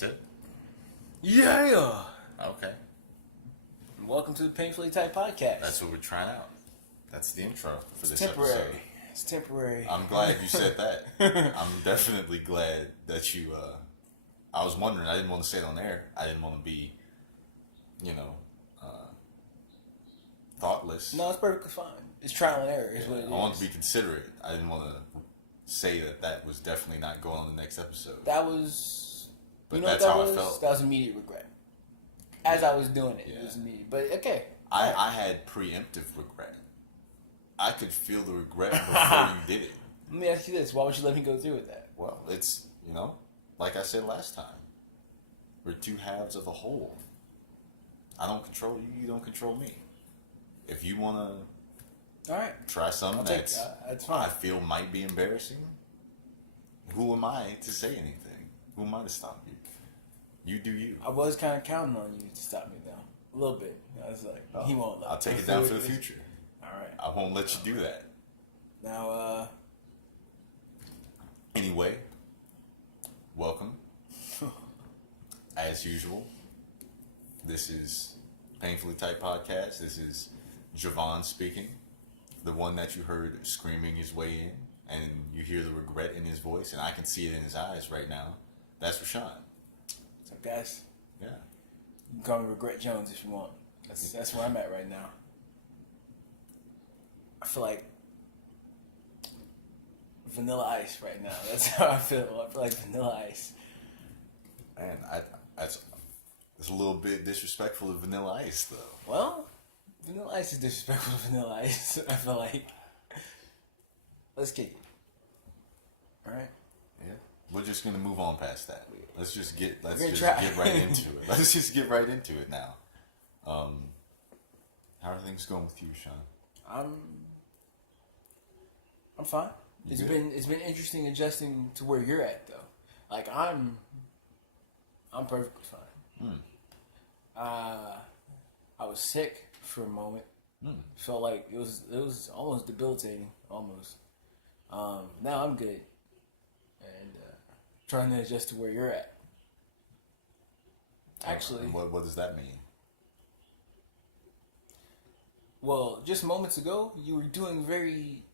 That's it? Yeah! Okay. Welcome to the PainfullyTight podcast. That's what we're trying out. That's the intro for this temporary. episode. It's temporary. I'm glad you said that. I'm definitely glad that you, I was wondering, I didn't want to say it on air. I didn't want to be, thoughtless. No, it's perfectly fine. It's trial and error is what it is. I wanted to be considerate. I didn't want to say that was definitely not going on the next episode. That was... But you know that's what that how was? I felt. That was immediate regret. As I was doing it, it was immediate. But okay. I had preemptive regret. I could feel the regret before you did it. Let me ask you this. Why would you let me go through with that? Well, it's, like I said last time, we're two halves of a whole. I don't control you, you don't control me. If you want to try something that's fine. I feel might be embarrassing, who am I to say anything? Who am I to stop you? You do you. I was kind of counting on you to stop me, though. A little bit. I was like, he won't let I'll take it down for the future. All right. I won't let you do that. Now, Anyway, welcome. As usual, this is Painfully Tight Podcast. This is Javon speaking, the one that you heard screaming his way in, and you hear the regret in his voice, and I can see it in his eyes right now. That's Rashawn. What's up, guys? Yeah. You can call me Regret Jones if you want. That's where I'm at right now. I feel like Vanilla Ice right now. That's how I feel. I feel like Vanilla Ice. Man, it's a little bit disrespectful to Vanilla Ice, though. Well, Vanilla Ice is disrespectful to Vanilla Ice. I feel like. Let's kick it. All right. Yeah. We're just gonna move on past that. Let's just get right into it. Let's just get right into it now. How are things going with you, Sean? I'm fine. It's been interesting adjusting to where you're at, though. Like I'm perfectly fine. I was sick for a moment. Felt like it was almost debilitating, almost. Now I'm good, and trying to adjust to where you're at. Actually, what does that mean? Well, just moments ago, you were doing very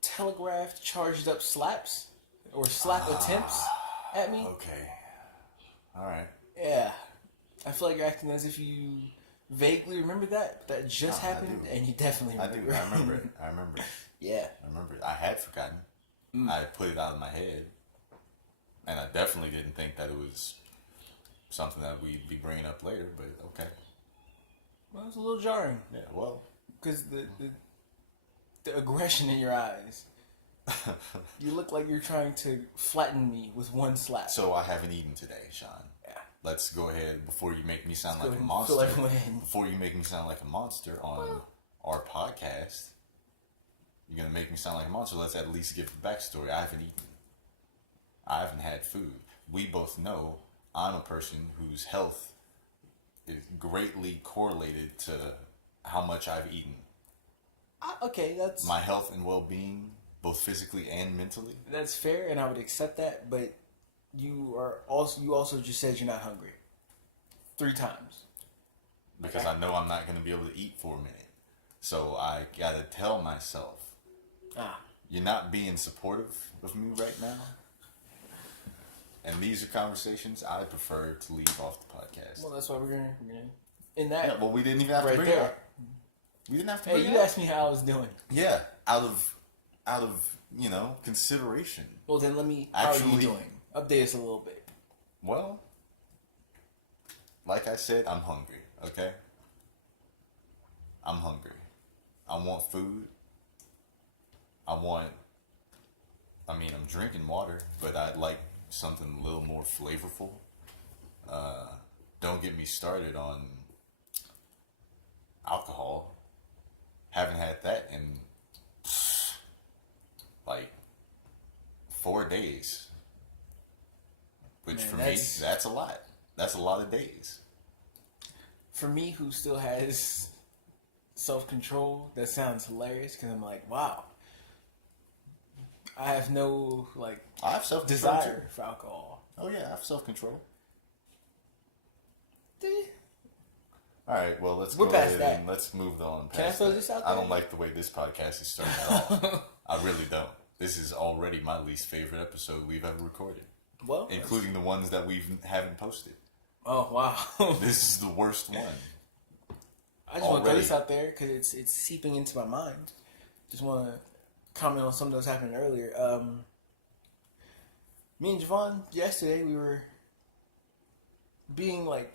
telegraphed, charged up slaps or slap attempts at me. Okay. All right. Yeah. I feel like you're acting as if you vaguely remember that, but that just happened, and you definitely remember. I remember it. I remember it. Yeah. I remember it. I had forgotten. I put it out of my head, and I definitely didn't think that it was something that we'd be bringing up later, but okay. Well, it's a little jarring. Yeah, well. Because the aggression in your eyes. You look like you're trying to flatten me with one slap. So I haven't eaten today, Sean. Yeah. Let's go ahead before you make me sound like a monster. Before you make me sound like a monster on our podcast, you're gonna make me sound like a monster. Let's at least give the backstory. I haven't eaten. I haven't had food. We both know I'm a person whose health is greatly correlated to how much I've eaten. Okay, that's... My health and well-being, both physically and mentally. That's fair, and I would accept that, but you also just said you're not hungry. 3 times. Because I know I'm not going to be able to eat for a minute. So I got to tell myself, you're not being supportive of me right now. And these are conversations I prefer to leave off the podcast. Well, that's why we're gonna in that. Yeah, well, we didn't even have to bring it up. We didn't have to. Hey, you asked me how I was doing. Yeah, out of consideration. Well, then let me. How are you doing? Update us a little bit. Well, like I said, I'm hungry. Okay, I'm hungry. I want food. I'm drinking water, but I'd like something a little more flavorful. Don't get me started on alcohol. Haven't had that in like 4 days. Which for me, that's a lot. That's a lot of days. For me, who still has self-control, that sounds hilarious because I'm like, wow. I have no I have self desire for alcohol. Oh yeah, I have self-control. All right, well, let's go ahead and let's move on. Can I throw this out there? I don't like the way this podcast is starting at all. I really don't. This is already my least favorite episode we've ever recorded. Well, including the ones that we haven't posted. Oh, wow. This is the worst one. I just want to throw this out there because it's seeping into my mind. Just want to comment on something that was happening earlier. Me and Javon, yesterday, we were being, like,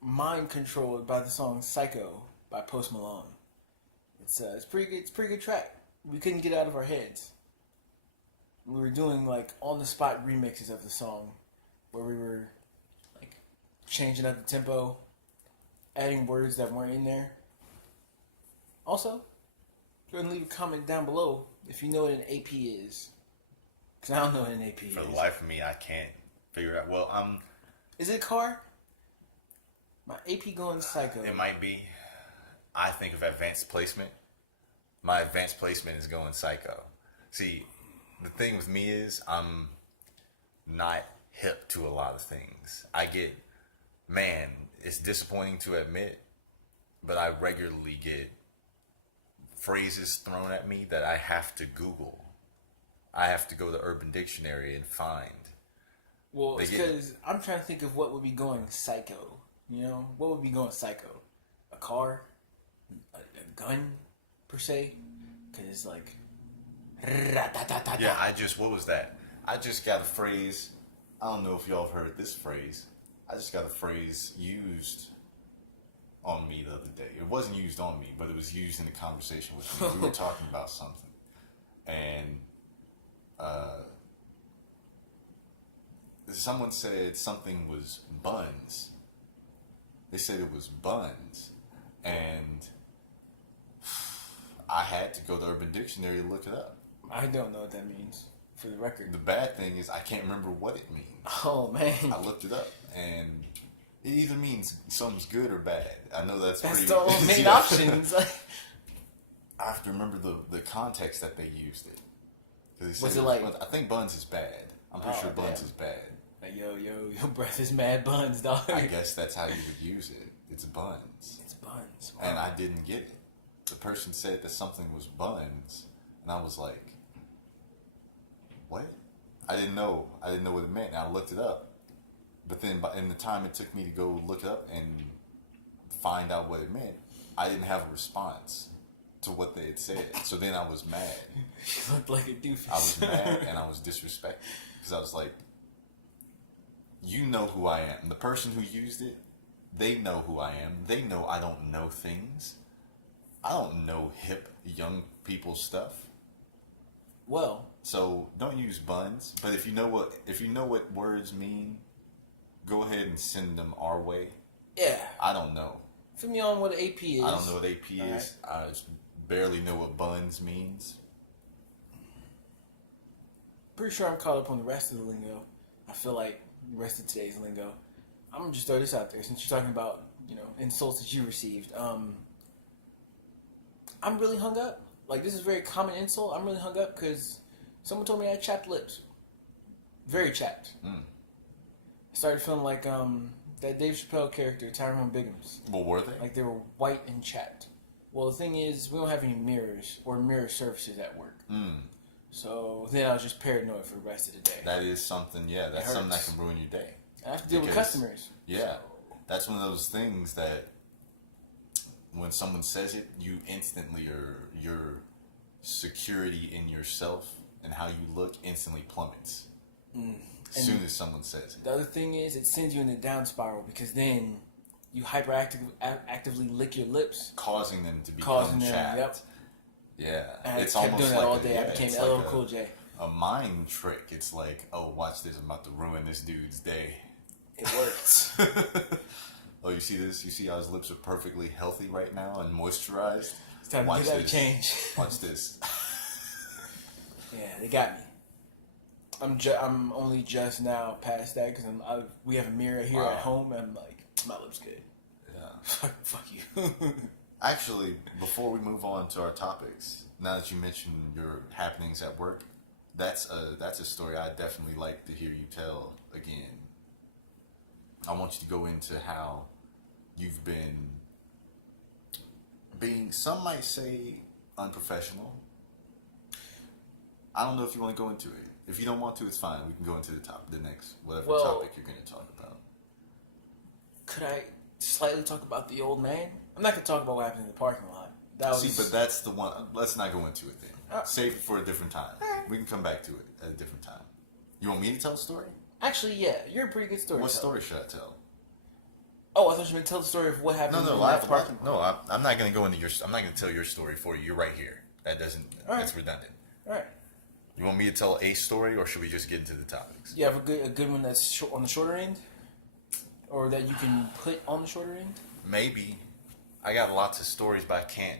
mind controlled by the song Psycho by Post Malone. It's pretty good. It's a pretty good track. We couldn't get it out of our heads. We were doing like on the spot remixes of the song, where we were like changing up the tempo, adding words that weren't in there. Also, go ahead and leave a comment down below if you know what an AP is, because I don't know what an AP is. For the life of me, I can't figure it out. Well, Is it a car? My AP going psycho. It might be. I think of advanced placement. My advanced placement is going psycho. See, the thing with me is I'm not hip to a lot of things. It's disappointing to admit, but I regularly get phrases thrown at me that I have to Google. I have to go to Urban Dictionary and find. Well, it's because I'm trying to think of what would be going psycho. You know, what would be going psycho? A car? A gun, per se? Because it's like... Yeah, what was that? I just got a phrase. I don't know if y'all have heard this phrase. I just got a phrase used on me the other day. It wasn't used on me, but it was used in the conversation with me. We were talking about something. And someone said something was buns. They said it was buns. And I had to go to Urban Dictionary to look it up. I don't know what that means, for the record. The bad thing is I can't remember what it means. Oh, man. I looked it up, and it either means something's good or bad. I know that's pretty... the only main options. I have to remember the context that they used it. Was it like... I think buns is bad. I'm pretty sure buns is bad. Like, your breath is mad buns, dog. I guess that's how you would use it. It's buns. It's buns. Wow. And I didn't get it. The person said that something was buns, and I was like, what? I didn't know what it meant, and I looked it up. But then in the time it took me to go look it up and find out what it meant, I didn't have a response to what they had said. So then I was mad. You looked like a doofus. I was mad and I was disrespected. Because I was like, you know who I am. The person who used it, they know who I am. They know I don't know things. I don't know hip young people stuff. Well, so don't use buns. But if you know what words mean, go ahead and send them our way. Yeah. I don't know. Fill me on what an AP is. I don't know what AP is. Right. I just barely know what buns means. Pretty sure I'm caught up on the rest of the lingo. I feel like the rest of today's lingo. I'm gonna just throw this out there since you're talking about insults that you received. I'm really hung up. Like, this is a very common insult. I'm really hung up because someone told me I had chapped lips. Very chapped. I started feeling like that Dave Chappelle character, Tyrone Biggums. Well, were they? Like, they were white and chapped. Well, the thing is, we don't have any mirrors or mirror surfaces at work. So then I was just paranoid for the rest of the day. That is something, yeah. That's something that can ruin your day. I have to deal with customers. Yeah. So. That's one of those things that when someone says it, you instantly, your security in yourself and how you look instantly plummets. As soon as someone says it. The other thing is, it sends you in a down spiral because then you actively lick your lips, causing them to become chapped. Yep. Yeah, and it's almost doing that all day. I became LL Cool J. A mind trick. It's like, oh, watch this! I'm about to ruin this dude's day. It works. Oh, you see this? You see how his lips are perfectly healthy right now and moisturized? It's time to get that change. Watch this. Yeah, they got me. I'm only just now past that because we have a mirror here at home and I'm like, my lips good. Yeah. Fuck you. Actually, before we move on to our topics, now that you mentioned your happenings at work, that's a story I'd definitely like to hear you tell again. I want you to go into how you've been being, some might say, unprofessional. I don't know if you want to go into it. If you don't want to, it's fine. We can go into the next whatever topic you're going to talk about. Could I slightly talk about the old man? I'm not going to talk about what happened in the parking lot. See, but that's the one. Let's not go into it then. Save it for a different time. We can come back to it at a different time. You want me to tell a story? Actually, yeah. You're a pretty good story. What story should I tell? Oh, I thought you were going to tell the story of what happened in the parking lot. I'm not going to go into your. I'm not going to tell your story for you. You're right here. That doesn't. That's redundant. All right. You want me to tell a story, or should we just get into the topics? You have a good one that's on the shorter end, or that you can put on the shorter end. Maybe. I got lots of stories, but I can't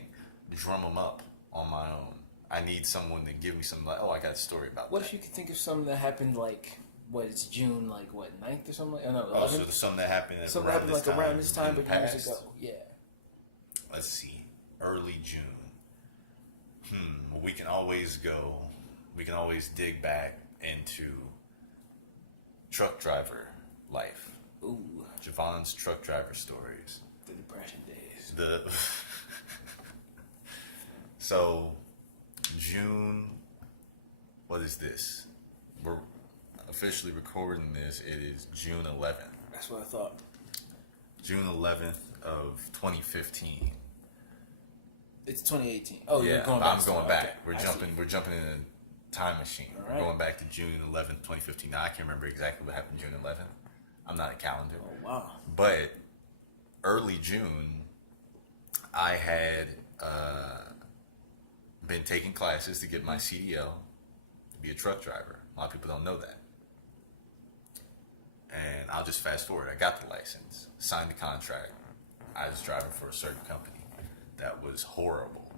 drum them up on my own. I need someone to give me some. Like, I got a story about. What if you could think of something that happened it's June 9th or something? So there's something that happened around this time, but years ago. Yeah. Let's see. Early June. We can always go. We can always dig back into truck driver life. Ooh. Javon's truck driver stories. The Depression days. So, June, what is this? We're officially recording this. It is June 11th. That's what I thought. June 11th of 2015. It's 2018. Oh, yeah, you're going back. I'm going back. Okay. We're jumping in a time machine. Right. We're going back to June 11th, 2015. Now, I can't remember exactly what happened June 11th. I'm not a calendar. Oh, wow. But early June, I had been taking classes to get my CDL to be a truck driver. A lot of people don't know that. And I'll just fast forward. I got the license, signed the contract. I was driving for a certain company that was horrible.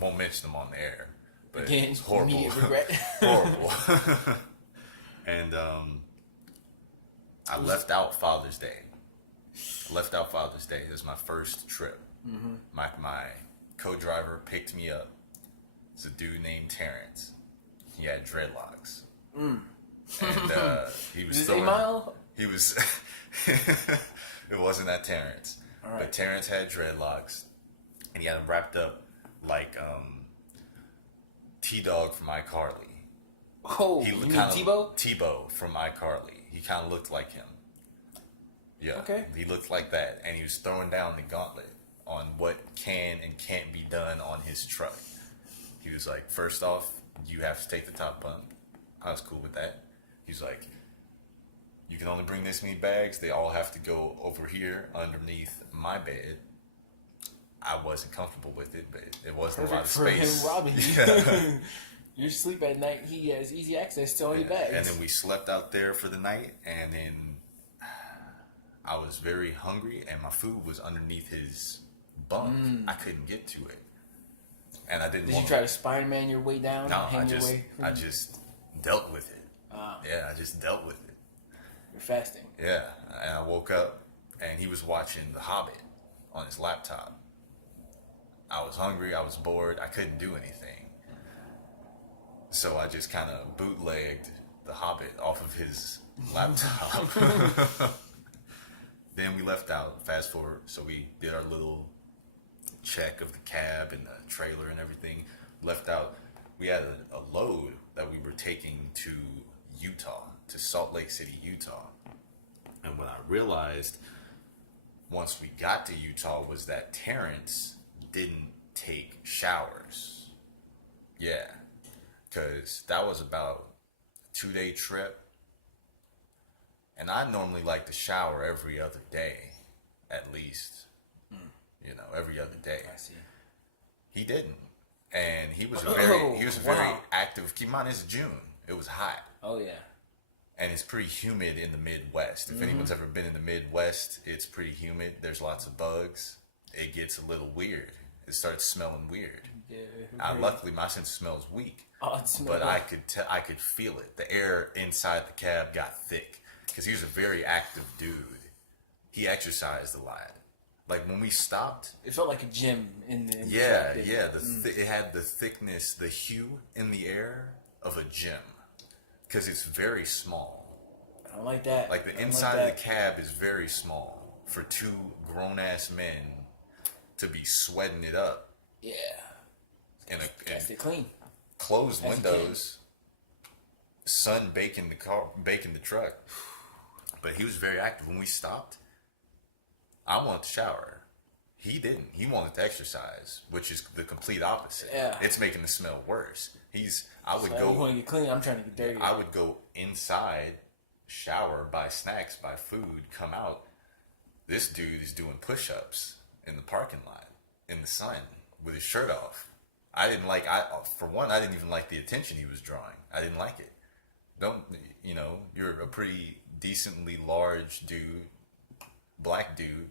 Won't mention them on the air, but again, it's horrible. Immediate regret. Horrible. And I left out Father's Day. It was my first trip. Mm-hmm. My co-driver picked me up. It's a dude named Terrence. He had dreadlocks. And he was throwing... mile? He was... It wasn't that Terrence. Right. But Terrence had dreadlocks. And he had them wrapped up like T-Dog from iCarly. Oh, you mean Tebow? Tebow from iCarly. He kind of looked like him. Yeah. Okay. He looked like that. And he was throwing down the gauntlet on what can and can't be done on his truck. He was like, first off, you have to take the top bunk. I was cool with that. He's like, you can only bring this many bags. They all have to go over here underneath my bed. I wasn't comfortable with it, but it wasn't a lot of space. For him robbing you. You sleep at night, he has easy access to all your bags. And then we slept out there for the night, and then I was very hungry, and my food was underneath his bunk. I couldn't get to it. And I didn't Did you try to Spider-Man your way down? No, I just dealt with it. Yeah, I just dealt with it. You're fasting. Yeah, and I woke up, and he was watching The Hobbit on his laptop. I was hungry, I was bored, I couldn't do anything. So I just kind of bootlegged The Hobbit off of his laptop. Then we left out, fast forward, so we did our little check of the cab and the trailer and everything. Left out, we had a load that we were taking to Utah, to Salt Lake City, Utah. And when I realized once we got to Utah was that Terrence didn't take showers. Yeah, because that was about a 2-day trip. And I normally like to shower every other day, at least. You know, every other day. I see. He didn't. And he was very active. Keep in mind, it's June. It was hot. Oh, yeah. And it's pretty humid in the Midwest. If anyone's ever been in the Midwest, it's pretty humid. There's lots of bugs. It gets a little weird. It starts smelling weird. Yeah. Luckily, my sense of smell is weak. Oh, but I could feel it. The air inside the cab got thick because he was a very active dude. He exercised a lot. Like when we stopped, it felt like a gym in the it had the thickness, the hue in the air of a gym because it's very small. I don't like that. Like the inside of the cab is very small for two grown ass men to be sweating it up. Yeah. In Stay clean. Closed windows. Sun baking the truck. But he was very active. When we stopped, I wanted to shower. He didn't. He wanted to exercise, which is the complete opposite. Yeah. It's making the smell worse. You want to get clean? I'm trying to get dirty. I would go inside, shower, buy snacks, buy food, come out. This dude is doing push-ups in the parking lot in the sun with his shirt off. I didn't even like the attention he was drawing. I didn't like it. You're a pretty decently large dude, black dude,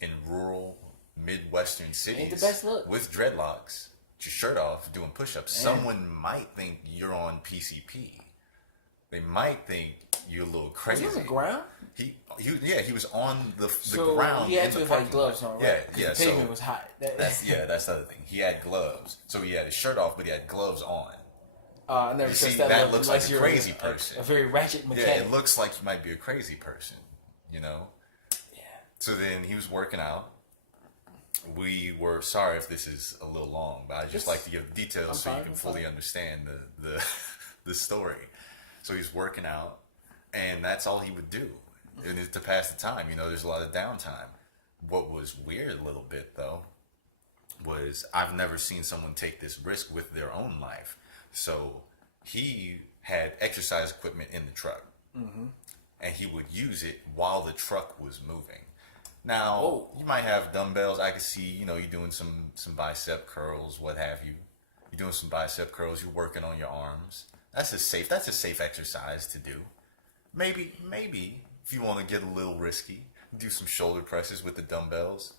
in rural Midwestern cities. Ain't the best look. With dreadlocks, your shirt off, doing push-ups. Someone might think you're on PCP. They might think you're a little crazy. Was he on the ground? He was on the ground. He had to have had gloves on, right? Yeah. The pavement was hot. That's the other thing. He had gloves, so he had his shirt off, but he had gloves on. I never see, that that looks like a crazy person. A very ratchet mechanic. Yeah, it looks like you might be a crazy person, Yeah. So then he was working out. We were sorry if this is a little long, but I just like to give details so you can fully understand the story. So he's working out, and that's all he would do, and to pass the time. There's a lot of downtime. What was weird a little bit though was I've never seen someone take this risk with their own life. So he had exercise equipment in the truck, and he would use it while the truck was moving. Now, you might have dumbbells. I could see, you're doing some bicep curls, what have you. You're doing some bicep curls. You're working on your arms. That's a safe exercise to do. Maybe if you want to get a little risky, do some shoulder presses with the dumbbells.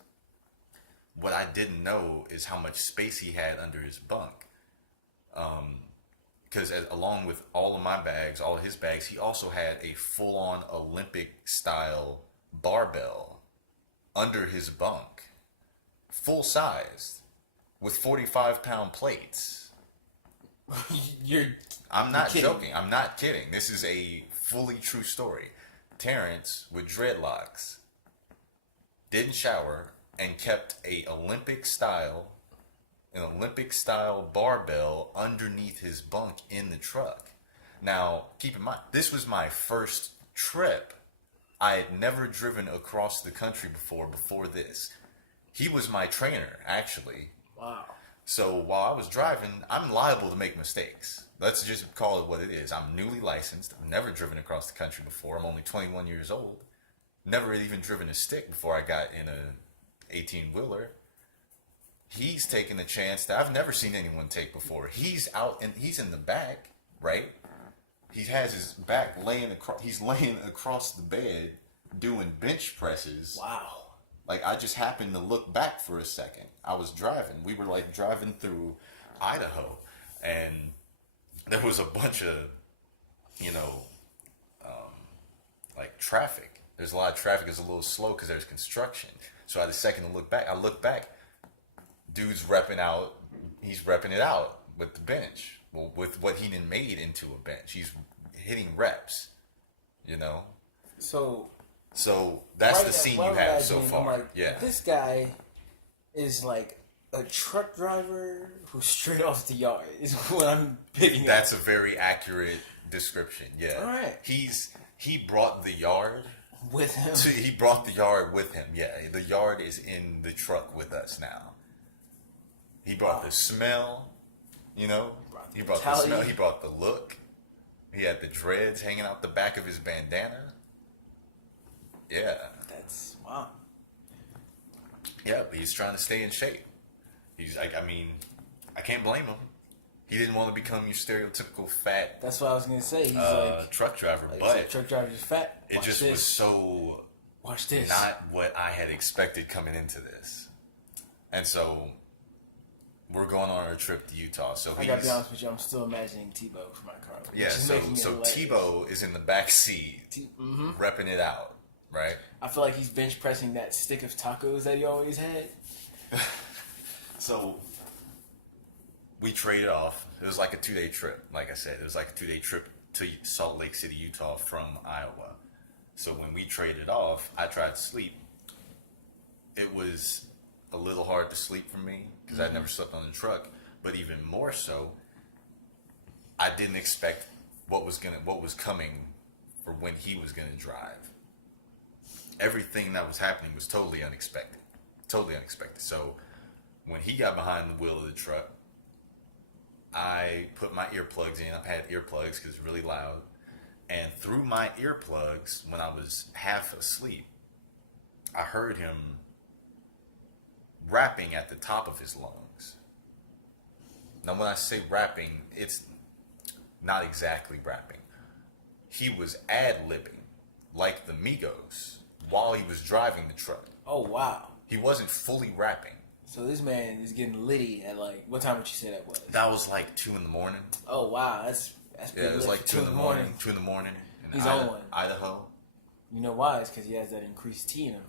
What I didn't know is how much space he had under his bunk. Because along with all of his bags, he also had a full-on Olympic-style barbell under his bunk, full-sized, with 45-pound plates. I'm not joking. I'm not kidding. This is a fully true story. Terrence, with dreadlocks, didn't shower and kept an Olympic style barbell underneath his bunk in the truck. Now, keep in mind, this was my first trip. I had never driven across the country before this. He was my trainer, actually. Wow. So while I was driving, I'm liable to make mistakes. Let's just call it what it is. I'm newly licensed. I've never driven across the country before. I'm only 21 years old. Never even driven a stick before I got in a 18-wheeler. He's taking a chance that I've never seen anyone take before. He's out and he's in the back, right? He has his back laying across the bed doing bench presses. Wow. Like, I just happened to look back for a second. I was driving. We were driving through Idaho, and there was a bunch of, traffic. There's a lot of traffic. It's a little slow because there's construction. So I had a second to look back. I look back. Dude's repping out. He's repping it out with the bench. Well, with what he done made into a bench. He's hitting reps, So that's the scene you have so far. This guy is like a truck driver who's straight off the yard. Is what I'm picking. That's a very accurate description. Yeah. All right. He brought the yard with him. He brought the yard with him. Yeah, the yard is in the truck with us now. He brought the smell. He brought the smell. He brought the look. He had the dreads hanging out the back of his bandana. Yeah. That's wow. Yeah, but he's trying to stay in shape. He's like, I can't blame him. He didn't want to become your stereotypical fat. That's what I was gonna say. He's truck driver, but truck driver is fat. It just was so. Watch this. Not what I had expected coming into this, and so we're going on our trip to Utah. So I gotta be honest with you, I'm still imagining Tebow for my car. Yeah, so Tebow is in the back seat, repping it out, right? I feel like he's bench pressing that stick of tacos that he always had. So we traded off. It was like a 2-day trip. Like I said, it was like a 2-day trip to Salt Lake City, Utah from Iowa. So when we traded off, I tried to sleep. It was a little hard to sleep for me because I'd never slept on the truck. But even more so, I didn't expect what was coming for when he was gonna drive. Everything that was happening was totally unexpected. Totally unexpected. So when he got behind the wheel of the truck, I put my earplugs in. I've had earplugs because it's really loud. And through my earplugs, when I was half asleep, I heard him rapping at the top of his lungs. Now, when I say rapping, it's not exactly rapping. He was ad-libbing, like the Migos, while he was driving the truck. Oh, wow. He wasn't fully rapping. So this man is getting litty at like, what time would you say that was? That was like 2 in the morning. Oh, wow. That's pretty it was like 2 in the morning. 2 in the morning. He's on one. Idaho. You know why? It's because he has that increased T in him.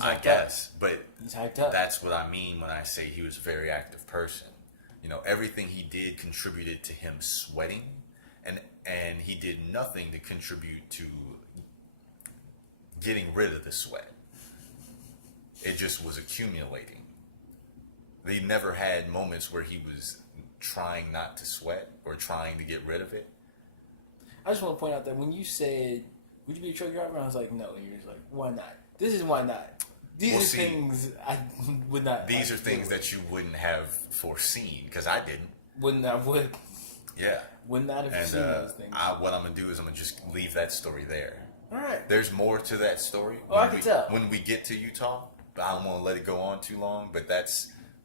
I guess, but he's hyped up. That's what I mean when I say he was a very active person. You know, everything he did contributed to him sweating, and he did nothing to contribute to getting rid of the sweat. It just was accumulating. He never had moments where he was trying not to sweat or trying to get rid of it. I just want to point out that when you said, would you be a truck driver? I was like, no. And you're just like, why not? This is why not. These are things I would not. These are things that you wouldn't have foreseen, because I didn't. Would. Yeah. Would not have seen those things. What I'm going to do is I'm going to just leave that story there. All right. There's more to that story. Oh, I can tell. When we get to Utah, but I don't want to let it go on too long, but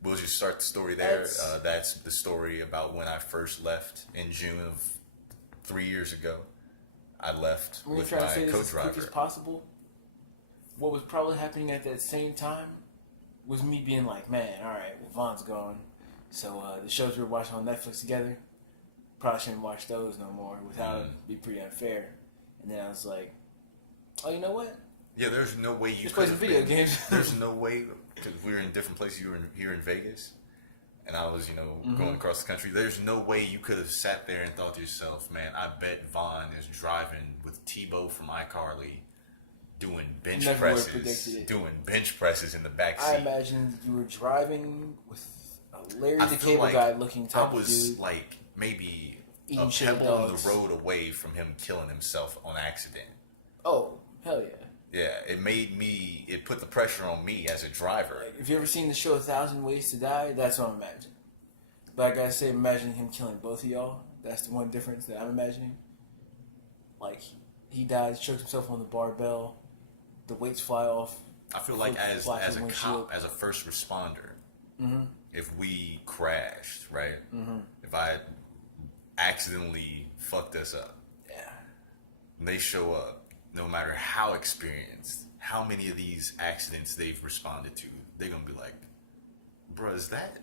we'll just start the story there. That's the story about when I first left in June of 3 years ago. I left with my co-driver. As quick as possible. What was probably happening at that same time was me being like, man, all right, well, Vaughn's gone. So the shows we were watching on Netflix together, probably shouldn't watch those no more without it. Be pretty unfair. And then I was like, oh, you know what? Yeah, there's no way you just play some video games. There's no way, because we were in different places. You were here in Vegas, and I was, going across the country. There's no way you could have sat there and thought to yourself, man, I bet Vaughn is driving with Tebow from iCarly, doing bench presses in the back seat. I imagine you were driving with a Larry the Cable Guy looking type of dude. I was like maybe a pebble on the road away from him killing himself on accident. Oh, hell yeah. Yeah, it put the pressure on me as a driver. Like, if you ever seen the show 1,000 Ways to Die, that's what I'm imagining. But like I said, imagine him killing both of y'all. That's the one difference that I'm imagining. Like, he dies, chokes himself on the barbell, the weights fly off. I feel like as a cop, as a first responder, if we crashed, right? If I accidentally fucked us up, and they show up, no matter how experienced, how many of these accidents they've responded to, they're going to be like, bruh, is that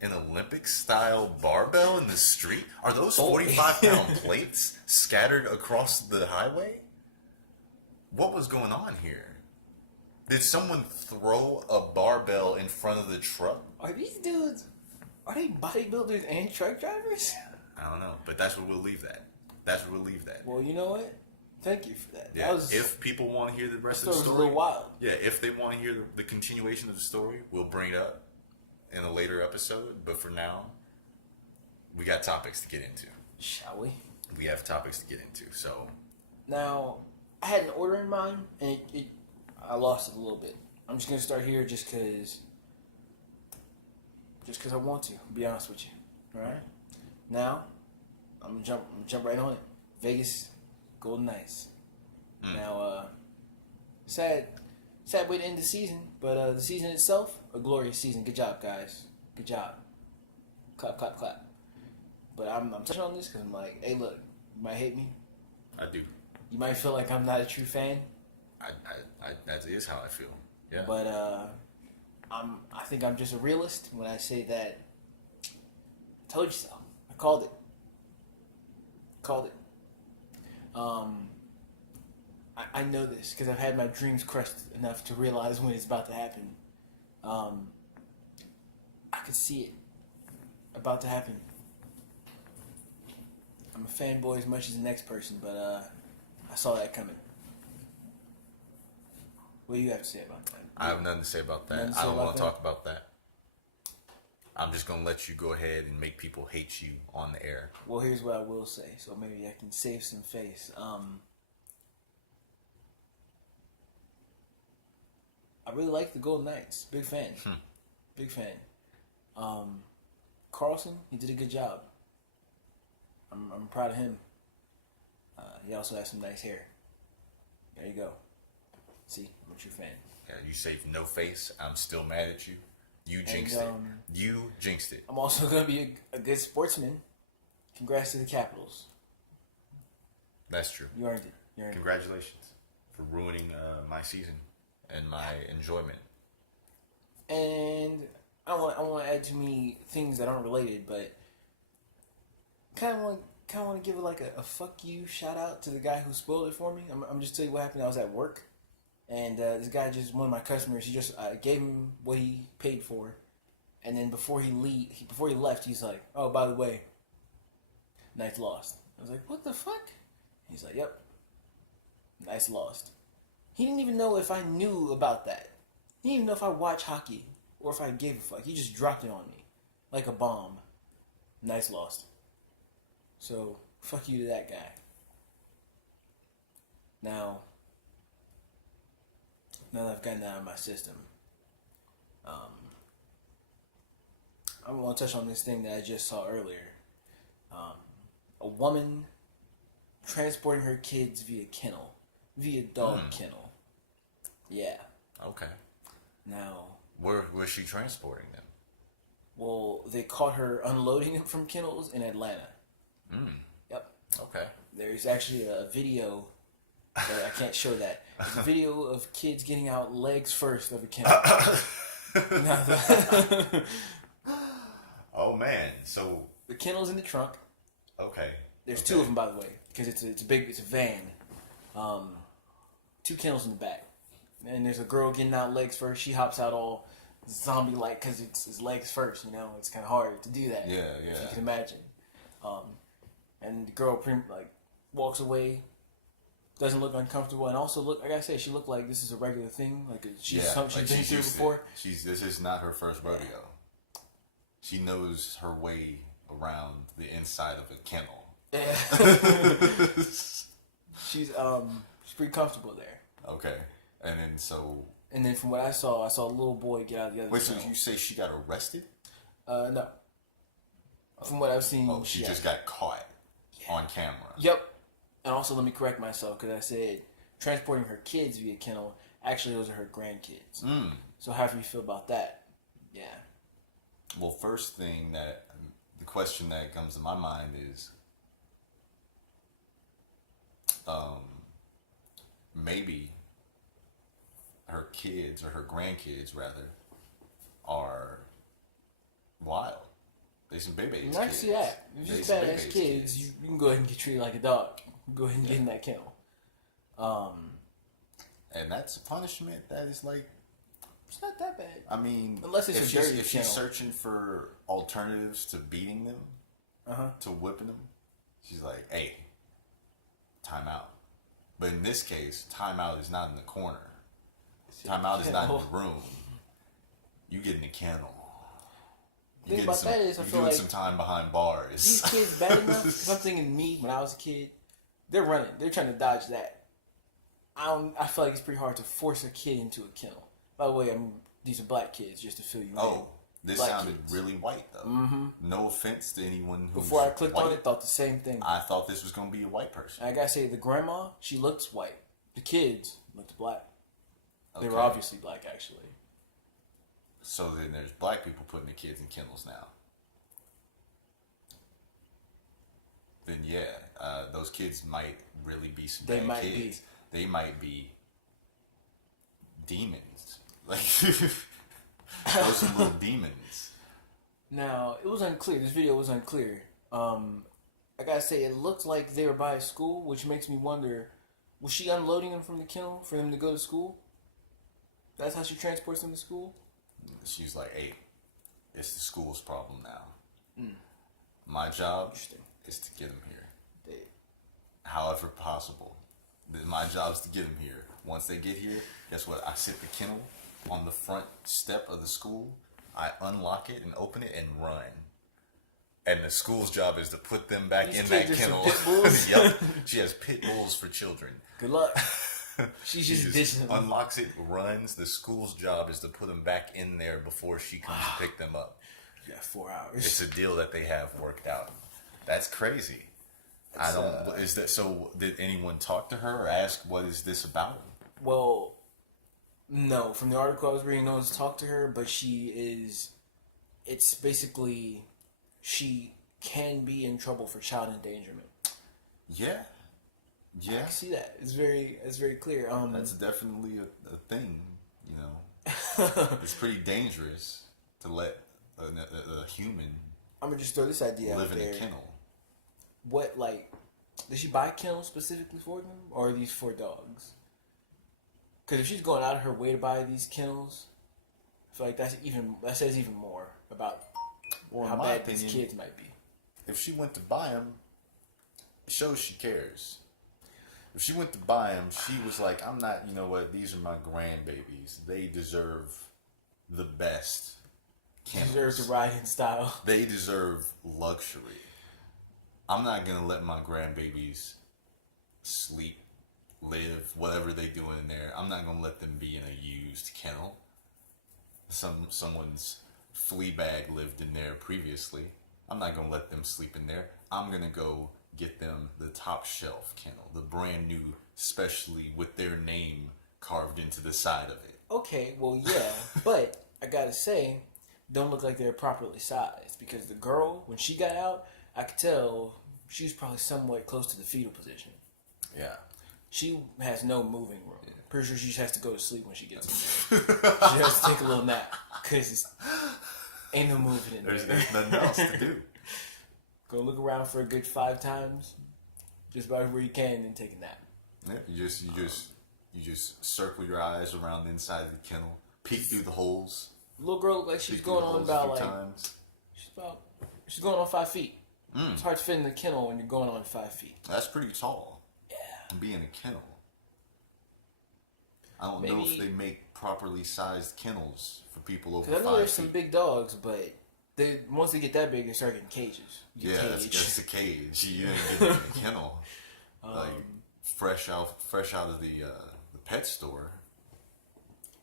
an Olympic-style barbell in the street? Are those 45-pound plates scattered across the highway? What was going on here? Did someone throw a barbell in front of the truck? Are these dudes, are they bodybuilders and truck drivers? I don't know, but that's where we'll leave that. Well, you know what? Thank you for that. Yeah. If people want to hear the rest of the story, was a little wild. Yeah, if they want to hear the continuation of the story, we'll bring it up in a later episode. But for now, we got topics to get into. Shall we? We have topics to get into. So now, I had an order in mind, and I lost it a little bit. I'm just gonna start here, just cause I want to. Be honest with you. All right. Now, I'm gonna jump right on it. Vegas Golden Knights. Now, sad way to end the season, but the season itself, a glorious season. Good job, guys. Good job. Clap, clap, clap. But I'm touching on this because I'm like, hey, look, you might hate me. I do. You might feel like I'm not a true fan. That is how I feel. Yeah. But I think I'm just a realist when I say that. I told you so. I called it. I know this because I've had my dreams crushed enough to realize when it's about to happen. I could see it about to happen. I'm a fanboy as much as the next person, but I saw that coming. What do you have to say about that? I have nothing to say about that. I don't want to talk about that. I'm just going to let you go ahead and make people hate you on the air. Well, here's what I will say, so maybe I can save some face. I really like the Golden Knights. Big fan. Big fan. Carlson, he did a good job. I'm proud of him. He also has some nice hair. There you go. See, I'm a true fan. Yeah, you saved no face. I'm still mad at you. You jinxed it. You jinxed it. I'm also going to be a good sportsman. Congrats to the Capitals. That's true. You earned it. Congratulations for ruining my season and my enjoyment. And I want to add to me things that aren't related, but kind of want to give like a fuck you shout out to the guy who spoiled it for me. I'm just tell you what happened. I was at work, and this guy one of my customers. He just gave him what he paid for, and then before he left, he's like, "Oh, by the way, Knights lost." I was like, "What the fuck?" He's like, "Yep, Knights lost." He didn't even know if I knew about that. He didn't even know if I watch hockey or if I gave a fuck. He just dropped it on me like a bomb. Knights lost. So, fuck you to that guy. Now that I've gotten that out of my system, I want to touch on this thing that I just saw earlier. A woman transporting her kids via dog kennel. Yeah. Okay. Now, where was she transporting them? Well, they caught her unloading them from kennels in Atlanta. Yep. Okay. There's actually a video, but I can't show that. It's a video of kids getting out legs first of a kennel. Oh man, so the kennel's in the trunk. Okay. There's two of them, by the way, because it's a van. 2 kennels in the back, and there's a girl getting out legs first. She hops out all zombie-like because it's legs first. You know, it's kind of hard to do that. Yeah. If you can imagine. And the girl walks away, doesn't look uncomfortable, and also like I said, she looked like this is a regular thing. Like she's been through before. This is not her first rodeo. She knows her way around the inside of a kennel. Yeah. She's pretty comfortable there. Okay, and then from what I saw a little boy get out of the other. Wait, so you say she got arrested? No. From what I've seen, she just got caught on camera. Yep. And also, let me correct myself because I said transporting her kids via kennel. Actually, those are her grandkids. So, how do you feel about that? Yeah. Well, first thing the question that comes to my mind is, maybe her kids or her grandkids rather are wild. They some baby-ass I kids. see that. If you're just badass kids, you can go ahead and get treated like a dog. Go ahead and get in that kennel. And that's a punishment that is like, it's not that bad. I mean, unless it's a dirty kennel. If she's searching for alternatives to beating them, to whipping them, she's like, hey, time out. But in this case, time out is not in the corner. Time out is not in the room. You get in the kennel. The thing about that is, I feel like some time behind bars. These kids bad enough. Because I'm thinking me when I was a kid, they're running. They're trying to dodge that. I feel like it's pretty hard to force a kid into a kennel. By the way, these are black kids, just to fill you in. Oh, this black sounded kids. really white though. Mm-hmm. No offense to anyone who's Before I clicked white. on it, thought the same thing. I thought this was going to be a white person. I gotta say, the grandma, she looked white. The kids looked black. Okay. They were obviously black, actually. So then there's black people putting the kids in kennels now. Then yeah, those kids might really be some bad kids. They might be demons. Like those some little demons. Now, it was unclear. This video was unclear. I gotta say, it looked like they were by a school, which makes me wonder, was she unloading them from the kennel for them to go to school? That's how she transports them to school? She's like, hey, it's the school's problem now. My job is to get them here. however possible. My job is to get them here. Once they get here, guess what? I sit the kennel on the front step of the school. I unlock it and open it and run. And the school's job is to put them back in that kennel. Pit bulls? Yep. She has pit bulls for children. Good luck. She's just ditching them. Unlocks it, runs. The school's job is to put them back in there before she comes to pick them up. You got 4 hours. It's a deal that they have worked out. That's crazy. Is that so? Did anyone talk to her or ask what is this about? Well, no. From the article I was reading, no one's talked to her, but she is. It's basically she can be in trouble for child endangerment. Yeah. I can see that. It's very clear. That's definitely a thing. You know, it's pretty dangerous to let a human. I'm gonna just throw this idea live out there. in a kennel. What, like, does she buy kennels specifically for them, or are these for dogs? Because if she's going out of her way to buy these kennels, I feel like that says even more about how bad these kids might be. If she went to buy them, it shows she cares. If she went to buy them, she was like, I'm not, you know what, these are my grandbabies. They deserve the best kennels. They deserve to ride in style. They deserve luxury. I'm not going to let my grandbabies sleep, live, whatever they doing in there. I'm not going to let them be in a used kennel. Someone's flea bag lived in there previously. I'm not going to let them sleep in there. I'm going to go get them the top shelf kennel, the brand new, especially with their name carved into the side of it. Okay, well, yeah, but I gotta say, don't look like they're properly sized, because the girl, when she got out, I could tell she was probably somewhat close to the fetal position. Yeah. She has no moving room. Yeah. Pretty sure she just has to go to sleep when she gets in there. She has to take a little nap, because ain't no moving in there. There's nothing else to do. Go look around for a good 5 times, just about where you can, and then take a nap. Yeah, you just circle your eyes around the inside of the kennel, peek through the holes. Little girl looked like she's going on about like times. She's going on 5 feet. It's hard to fit in the kennel when you're going on 5 feet. That's pretty tall. Yeah. To be in a kennel. I don't know if they make properly sized kennels for people over 5 feet. I know there's some big dogs, but once they get that big, they start getting cages. That's a cage. You ain't getting in a kennel. Like fresh out of the pet store.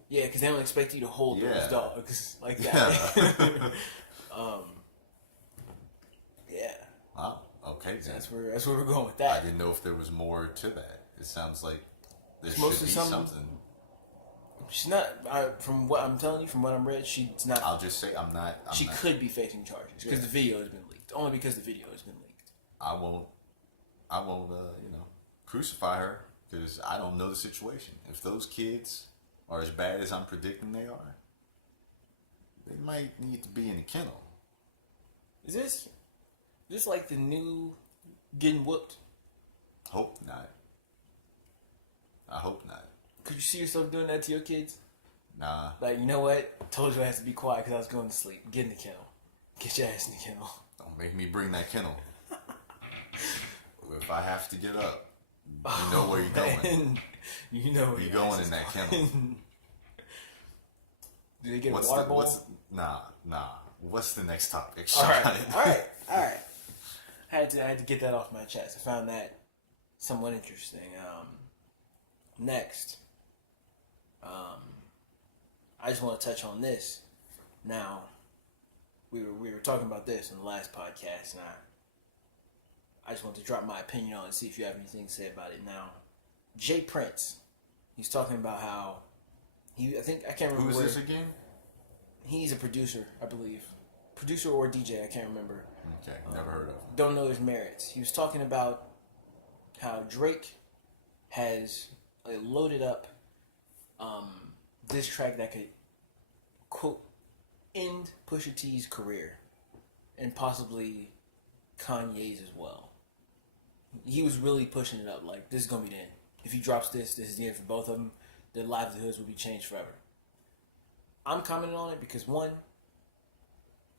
Yeah, because they don't expect you to hold those dogs like that. Yeah. Yeah. Wow. Okay. So that's where we're going with that. I didn't know if there was more to that. It sounds like there should be something. She's not. From what I'm telling you, from what I'm read, she's not. I'll just say I'm not. She could be facing charges because the video has been leaked. Only because the video has been leaked. I won't. Crucify her because I don't know the situation. If those kids are as bad as I'm predicting they are, they might need to be in a kennel. Is this like the new getting whooped? Hope not. I hope not. Could you see yourself doing that to your kids? Nah. Like, you know what? I told you I had to be quiet because I was going to sleep. Get in the kennel. Get your ass in the kennel. Don't make me bring that kennel. If I have to get up, you know where you're going. You know where you're going in that kennel. Do they get a water bowl? Nah. What's the next topic? All right. I had to get that off my chest. I found that somewhat interesting. Next, I just want to touch on this. Now, we were talking about this in the last podcast, and I just want to drop my opinion on it and see if you have anything to say about it. Now, Jay Prince, he's talking about how I can't remember. Who is this again? He's a producer, I believe. Producer or DJ, I can't remember. Okay, never heard of him. Don't know his merits. He was talking about how Drake has loaded up this track that could, quote, end Pusha T's career and possibly Kanye's as well. He was really pushing it up like, this is going to be the end. If he drops this is the end for both of them. Their livelihoods will be changed forever. I'm commenting on it because, one,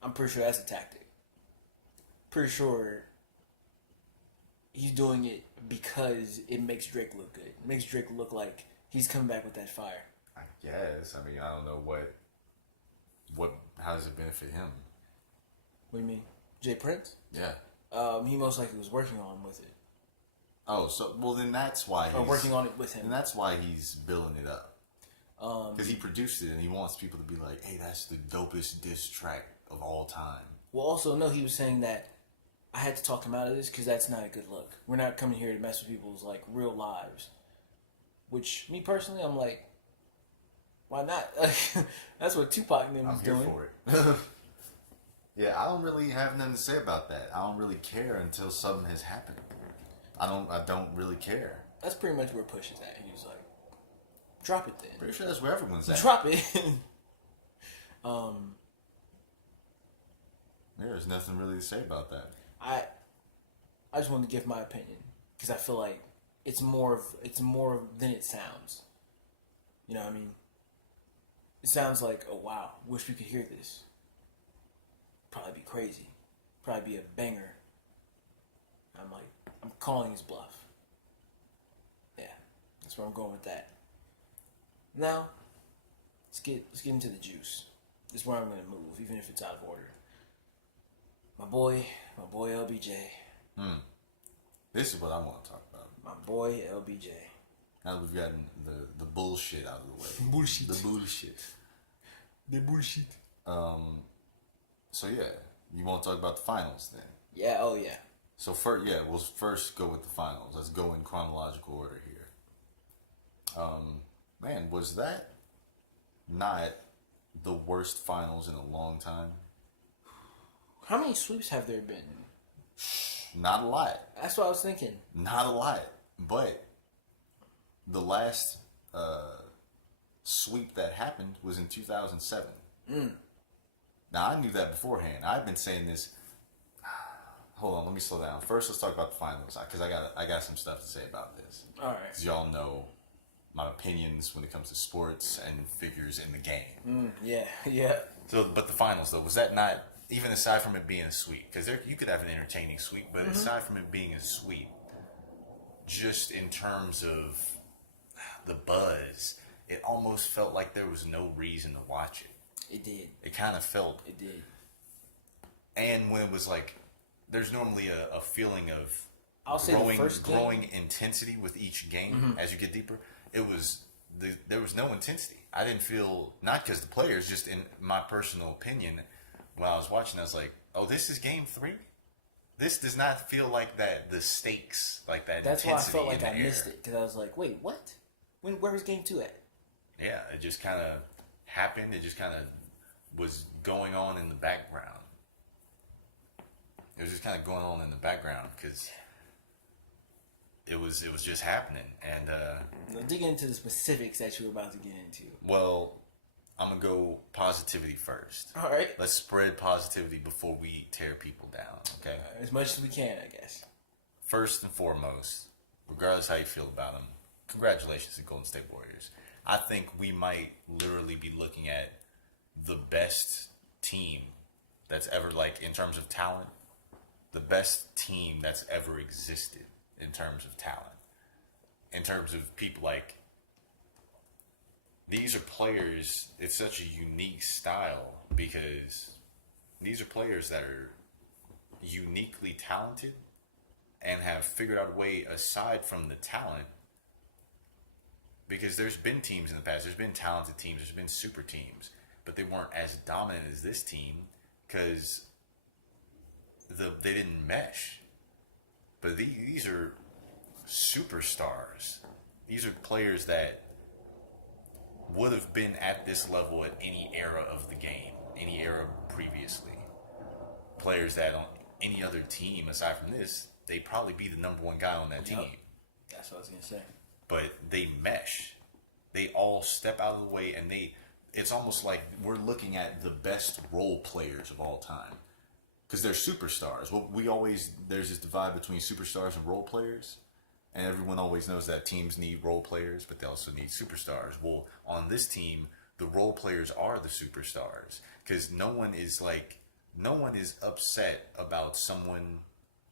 I'm pretty sure that's a tactic. Pretty sure he's doing it because it makes Drake look good. It makes Drake look like he's coming back with that fire. I guess. I mean, I don't know how does it benefit him? What do you mean? Jay Prince? Yeah. He most likely was working on with it. Oh, so well then that's why he's working on it with him. And that's why he's building it up. Because he produced it and he wants people to be like, "Hey, that's the dopest diss track of all time." Well, also no, he was saying that I had to talk him out of this because that's not a good look. We're not coming here to mess with people's like real lives. Which me personally, I'm like, why not? That's what Tupac and them was doing. I'm here for it. Yeah, I don't really have nothing to say about that. I don't really care until something has happened. I don't really care. That's pretty much where Push is at. He was like, drop it then. Pretty sure that's where everyone's at. Drop it. There's nothing really to say about that. I just wanted to give my opinion because I feel like it's more than it sounds. You know what I mean? It sounds like, oh wow, wish we could hear this. Probably be crazy. Probably be a banger. I'm calling his bluff. Yeah, that's where I'm going with that. Now, let's get into the juice. This is where I'm gonna move, even if it's out of order. My boy LBJ. This is what I want to talk about. My boy LBJ. Now that we've gotten the bullshit out of the way. Bullshit. The bullshit. The bullshit. So yeah, you want to talk about the finals then? Yeah. Oh yeah. So we'll first go with the finals. Let's go in chronological order here. Man, was that not the worst finals in a long time? How many sweeps have there been? Not a lot. That's what I was thinking. Not a lot. But the last sweep that happened was in 2007. Now, I knew that beforehand. I've been saying this. Hold on, let me slow down. First, let's talk about the finals, because I got some stuff to say about this. All right. Because y'all know my opinions when it comes to sports and figures in the game. Yeah. So, but the finals, though, was that not, even aside from it being a sweep, because you could have an entertaining sweep, but aside from it being a sweep, just in terms of the buzz, it almost felt like there was no reason to watch it. It did. It kind of felt. It did. And when it was like, there's normally a feeling of I'll say the first game, growing intensity with each game as you get deeper. It was there was no intensity. I didn't feel, not because the players, just in my personal opinion, while I was watching, I was like, oh, this is game 3. This does not feel like that. The stakes, like that. That's why I felt like I air. missed it, because I was like, wait, what? Where was game 2 at? Yeah, it just kind of happened. It just kind of was going on in the background. It was just kind of going on in the background because it was just happening. And Now, dig into the specifics that you were about to get into. well, I'm gonna go positivity first. All right. Let's spread positivity before we tear people down. Okay. As much as we can, I guess. First and foremost, regardless how you feel about them, congratulations to Golden State Warriors. I think we might literally be looking at the best team that's ever, like, in terms of talent, the best team that's ever existed in terms of talent. In terms of people, like, these are players, it's such a unique style because these are players that are uniquely talented and have figured out a way aside from the talent, because there's been teams in the past, there's been talented teams, there's been super teams, but they weren't as dominant as this team because they didn't mesh. But these are superstars. These are players that would have been at this level at any era of the game, any era previously. Players that on any other team aside from this, they'd probably be the number one guy on that team. That's what I was going to say. But they mesh. They all step out of the way, and it's almost like we're looking at the best role players of all time. Because they're superstars. Well, there's this divide between superstars and role players. And everyone always knows that teams need role players, but they also need superstars. Well, on this team, the role players are the superstars. Because no one is upset about someone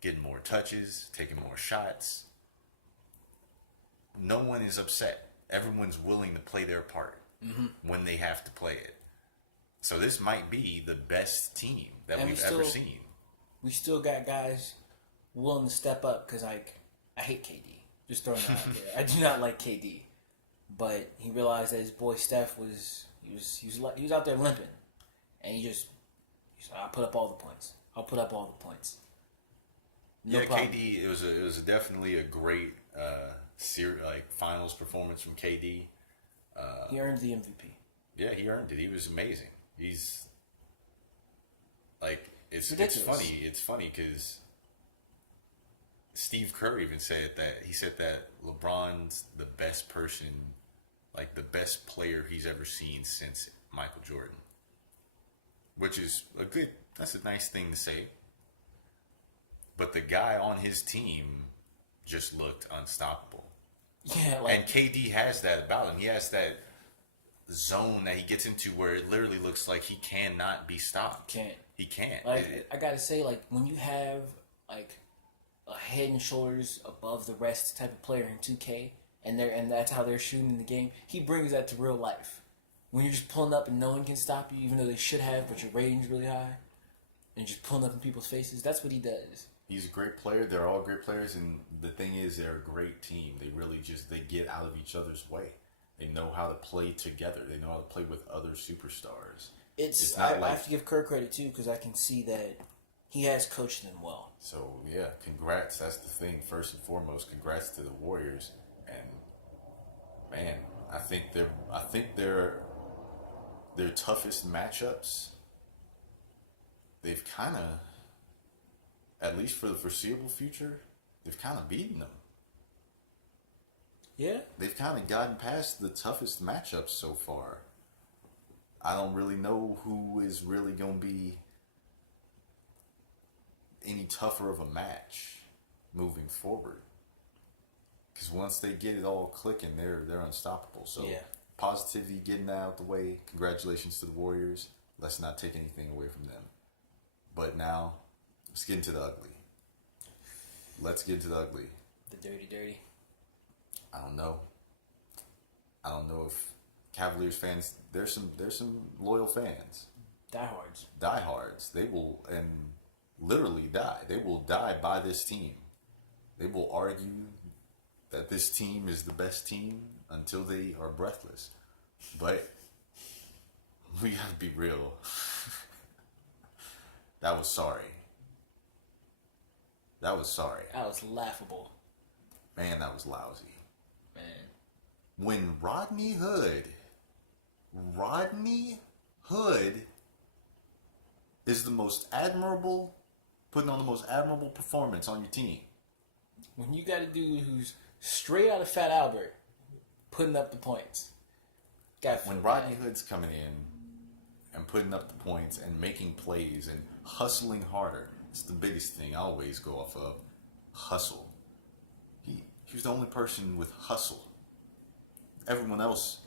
getting more touches, taking more shots. No one is upset. Everyone's willing to play their part when they have to play it. So this might be the best team that we've ever seen. We still got guys willing to step up because, like, I hate KD. Just throwing it out there. I do not like KD, but he realized that his boy Steph was out there limping, and he's like, I'll put up all the points. I'll put up all the points. No problem. KD. It was definitely a great finals performance from KD. He earned the MVP. Yeah, he earned it. He was amazing. He's like it's funny. It's funny because Steve Kerr even said that LeBron's the best person, like the best player he's ever seen since Michael Jordan, which is that's a nice thing to say. But the guy on his team just looked unstoppable. Yeah, and KD has that about him. He has that zone that he gets into where it literally looks like he cannot be stopped. He can't. Like, I gotta say, like, when you have like a head and shoulders above the rest type of player in 2K, and that's how they're shooting in the game, he brings that to real life. When you're just pulling up and no one can stop you, even though they should have, but your rating's really high, and just pulling up in people's faces, that's what he does. He's a great player. They're all great players, and the thing is, they're a great team. They really they get out of each other's way. They know how to play together. They know how to play with other superstars. I have to give Kerr credit too, because I can see that he has coached them well. So yeah, congrats. That's the thing. First and foremost, congrats to the Warriors. And man, I think their toughest matchups, they've kind of, at least for the foreseeable future, they've kind of beaten them. Yeah. They've kind of gotten past the toughest matchups so far. I don't really know who is really going to be any tougher of a match moving forward. Because once they get it all clicking, they're unstoppable. So positivity, getting that out the way. Congratulations to the Warriors. Let's not take anything away from them. But now, let's get into the ugly. Let's get into the ugly. The dirty. I don't know if Cavaliers fans. There's some loyal fans. Diehards. They will literally die. They will die by this team. They will argue that this team is the best team until they are breathless. But we gotta be real. That was sorry. That was laughable. Man, that was lousy. Man. When Rodney Hood is the most admirable, putting on the most admirable performance on your team. When you got a dude who's straight out of Fat Albert putting up the points. When Rodney Hood's coming in and putting up the points and making plays and hustling harder, it's the biggest thing I always go off of. Hustle. He was the only person with hustle. Everyone else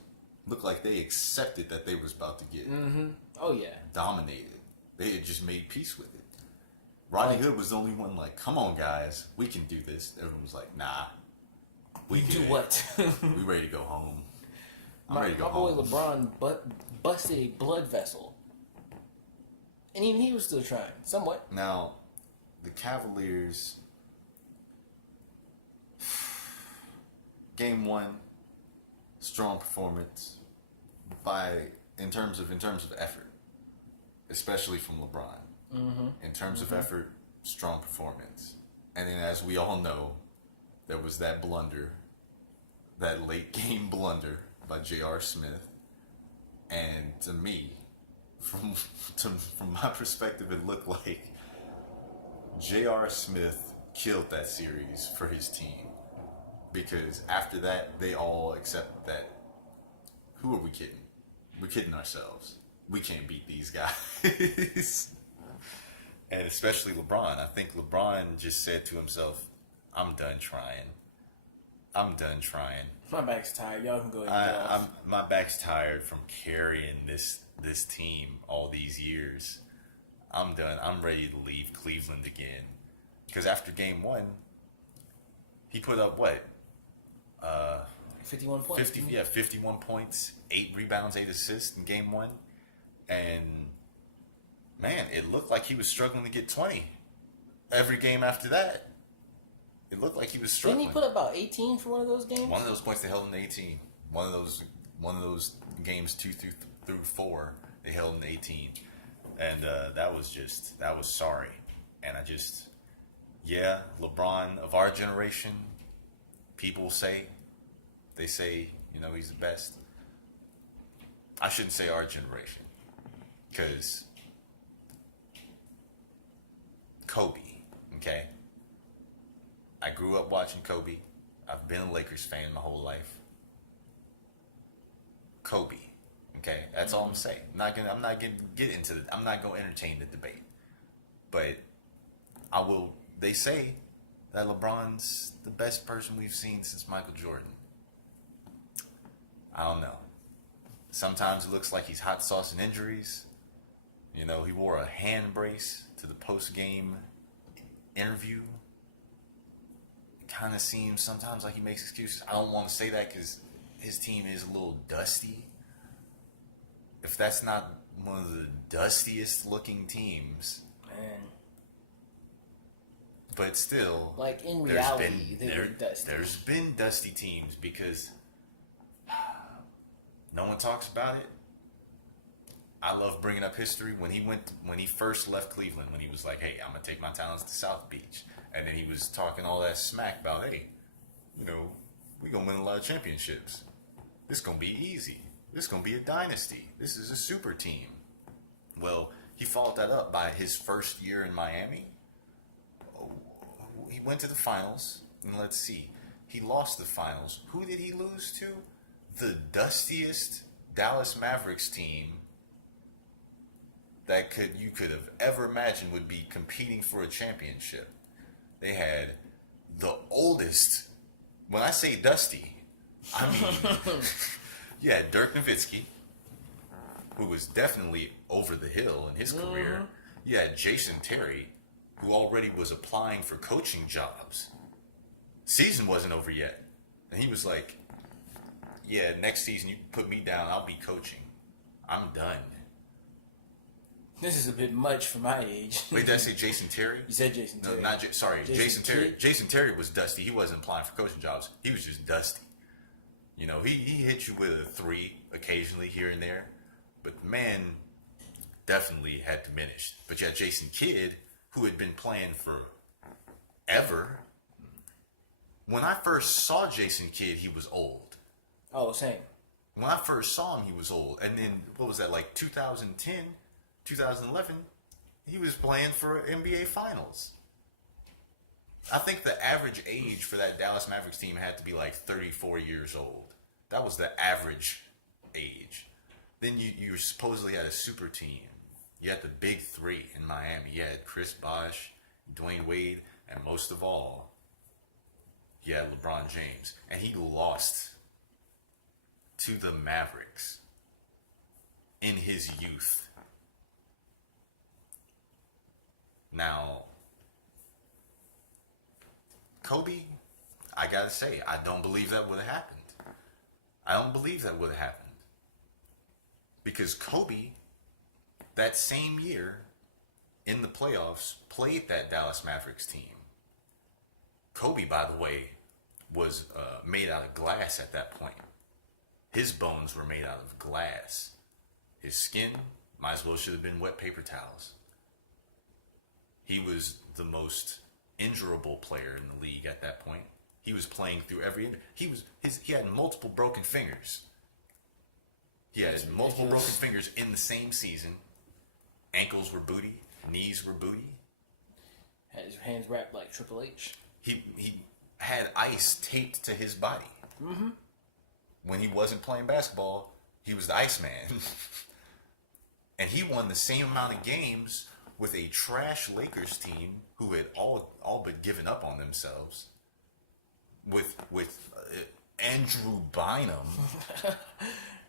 looked like they accepted that they was about to get dominated. They had just made peace with it. Rodney Hood was the only one like, come on guys, we can do this. Everyone was like, nah. We can do what? We ready to go home. I'm ready to go home. My boy LeBron busted a blood vessel. And even he was still trying, somewhat. Now, the Cavaliers, Game 1, strong performance in terms of effort, especially from LeBron. Mm-hmm. In terms of effort, strong performance. And then, as we all know, there was that blunder, that late game blunder by J.R. Smith. And to me, from my perspective, it looked like J.R. Smith killed that series for his team. Because after that, they all accept that, who are we kidding? We're kidding ourselves. We can't beat these guys. And especially LeBron. I think LeBron just said to himself, I'm done trying. My back's tired. Y'all can go ahead and my back's tired from carrying this team all these years. I'm done. I'm ready to leave Cleveland again. Because after game one, he put up what? 51 points. 51 points, 8 rebounds, 8 assists in game one. And, man, it looked like he was struggling to get 20. Every game after that, it looked like he was struggling. Didn't he put up about 18 for one of those games? One of those points they held him to 18. One of those games 2 through 4, they held him to 18. And that was sorry. And LeBron of our generation, people say, he's the best. I shouldn't say our generation, because Kobe, okay? I grew up watching Kobe. I've been a Lakers fan my whole life. Kobe, okay? That's all I'm saying. I'm not gonna entertain the debate. But I will. They say that LeBron's the best person we've seen since Michael Jordan. I don't know. Sometimes it looks like he's hot saucing injuries. He wore a hand brace to the post-game interview. It kind of seems sometimes like he makes excuses. I don't want to say that because his team is a little dusty. If that's not one of the dustiest looking teams, man. But still, like in reality, they're dusty. There's been dusty teams because no one talks about it. I love bringing up history. When he first left Cleveland, when he was like, "Hey, I'm gonna take my talents to South Beach," and then he was talking all that smack about, "Hey, we're gonna win a lot of championships. This gonna be easy. This gonna be a dynasty. This is a super team." Well, he followed that up by his first year in Miami. He went to the finals, and let's see, he lost the finals. Who did he lose to? The dustiest Dallas Mavericks team that you could have ever imagined would be competing for a championship. They had the oldest. When I say dusty, I mean you had Dirk Nowitzki, who was definitely over the hill in his career. You had Jason Terry, who already was applying for coaching jobs. Season wasn't over yet. And he was like, "Yeah, next season you put me down, I'll be coaching. I'm done." This is a bit much for my age. Wait, did I say Jason Terry? You said Jason Terry. No, Jason Terry. Jason Terry was dusty. He wasn't applying for coaching jobs. He was just dusty. He hit you with a 3 occasionally here and there. But the man definitely had diminished. But you had Jason Kidd, who had been playing for ever. When I first saw Jason Kidd, he was old. Oh, same. When I first saw him, he was old. And then, what was that, like 2010, 2011? He was playing for NBA Finals. I think the average age for that Dallas Mavericks team had to be like 34 years old. That was the average age. Then you supposedly had a super team. You had the big 3 in Miami. You had Chris Bosh, Dwayne Wade, and most of all, you had LeBron James. And he lost to the Mavericks in his youth. Now, Kobe, I gotta say, I don't believe that would have happened. I don't believe that would have happened. Because Kobe, that same year, in the playoffs, played that Dallas Mavericks team. Kobe, by the way, was made out of glass at that point. His bones were made out of glass. His skin might as well should have been wet paper towels. He was the most injurable player in the league at that point. He was playing through he had multiple broken fingers. He had multiple broken fingers in the same season. Ankles were booty, knees were booty. Had his hands wrapped like Triple H. He had ice taped to his body. Mm-hmm. When he wasn't playing basketball, he was the Iceman. And he won the same amount of games with a trash Lakers team who had all but given up on themselves. With Andrew Bynum.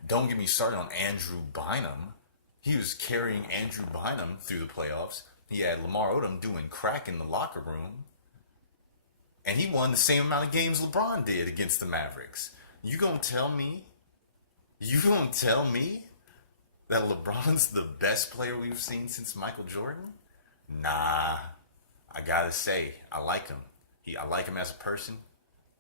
Don't get me started on Andrew Bynum. He was carrying Andrew Bynum through the playoffs. He had Lamar Odom doing crack in the locker room. And he won the same amount of games LeBron did against the Mavericks. You gonna tell me that LeBron's the best player we've seen since Michael Jordan? Nah. I gotta say, I like him. I like him as a person.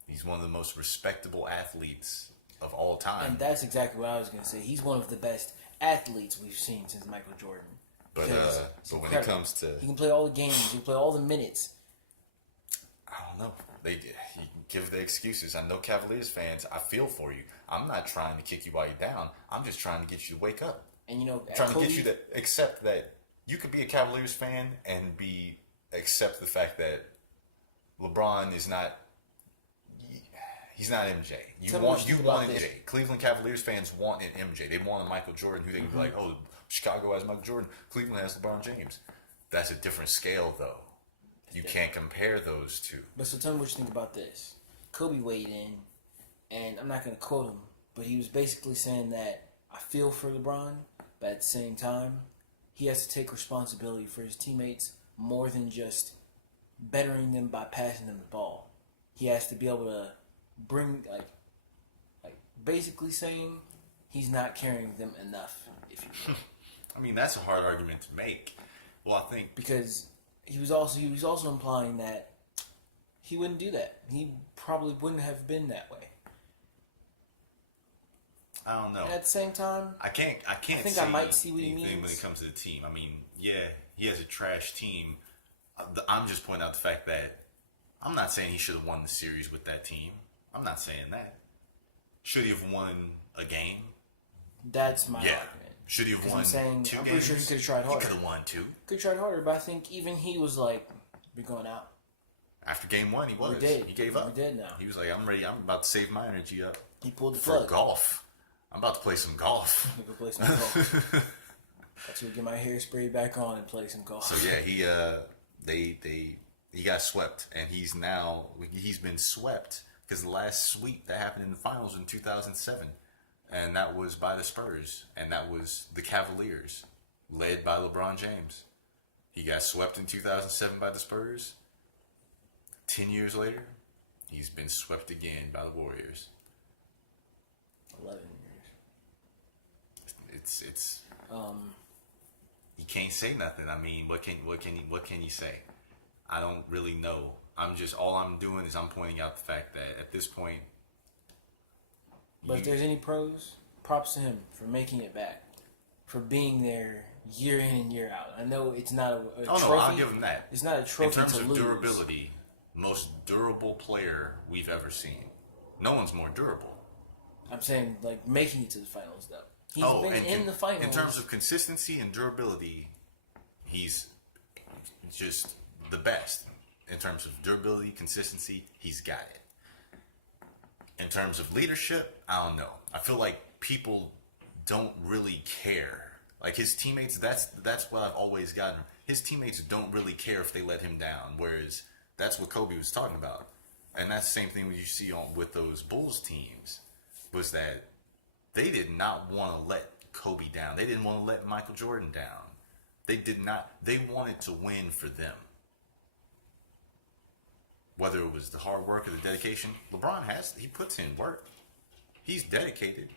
He's one of the most respectable athletes of all time. And that's exactly what I was going to say. He's one of the best athletes we've seen since Michael Jordan. But when it comes to... He can play all the games. He can play all the minutes. I don't know. You can give the excuses. I know Cavaliers fans, I feel for you. I'm not trying to kick you while you're down. I'm just trying to get you to wake up. And you know... Trying to get you to accept that you could be a Cavaliers fan and accept the fact that LeBron is not... He's not MJ. You want MJ. Cleveland Cavaliers fans want an MJ. They want a Michael Jordan who they can be like, oh, Chicago has Michael Jordan. Cleveland has LeBron James. That's a different scale, though. You can't compare those two. But so tell me what you think about this. Kobe weighed in, and I'm not going to quote him, but he was basically saying that I feel for LeBron, but at the same time, he has to take responsibility for his teammates more than just bettering them by passing them the ball. He has to be able to bring, like basically saying he's not carrying them enough, if you will. I mean, that's a hard argument to make. Well, I think because he was also implying that he wouldn't do that. He probably wouldn't have been that way. I don't know. And at the same time, I can't. I think I might see what he means when it comes to the team. I mean, yeah, he has a trash team. I'm just pointing out the fact that I'm not saying he should have won the series with that team. I'm not saying that. Should he have won a game? That's my argument. Should he have won two games? I'm pretty sure he could have tried harder. He could have won two. Could have tried harder, but I think even he was like, we're going out. After game one, he was. We're dead. He gave up. We're dead now. He was like, I'm ready. I'm about to save my energy up. He pulled the for plug. Golf. I'm about to play some golf. Go play some golf. That's to get my hairspray back on and play some golf. So yeah, he got swept, and he's been swept because the last sweep that happened in the finals was in 2007, and that was by the Spurs, and that was the Cavaliers, led by LeBron James. He got swept in 2007 by the Spurs. 10 years later, he's been swept again by the Warriors. 11 years. It's. You can't say nothing. I mean, what can you say? I don't really know. All I'm doing is I'm pointing out the fact that at this point. But if there's any pros, props to him for making it back, for being there year in and year out. I know it's not a trophy. No, I'll give him that. It's not a trophy in terms to of lose. Durability, most durable player we've ever seen. No one's more durable. I'm saying like making it to the finals though. He's been in the finals. In terms of consistency and durability, he's just the best. In terms of durability, consistency, he's got it. In terms of leadership, I don't know. I feel like people don't really care. Like his teammates, that's what I've always gotten. His teammates don't really care if they let him down, whereas that's what Kobe was talking about. And that's the same thing you see with those Bulls teams, was that they did not want to let Kobe down. They didn't want to let Michael Jordan down. They did not. They wanted to win for them. Whether it was the hard work or the dedication, LeBron he puts in work. He's dedicated.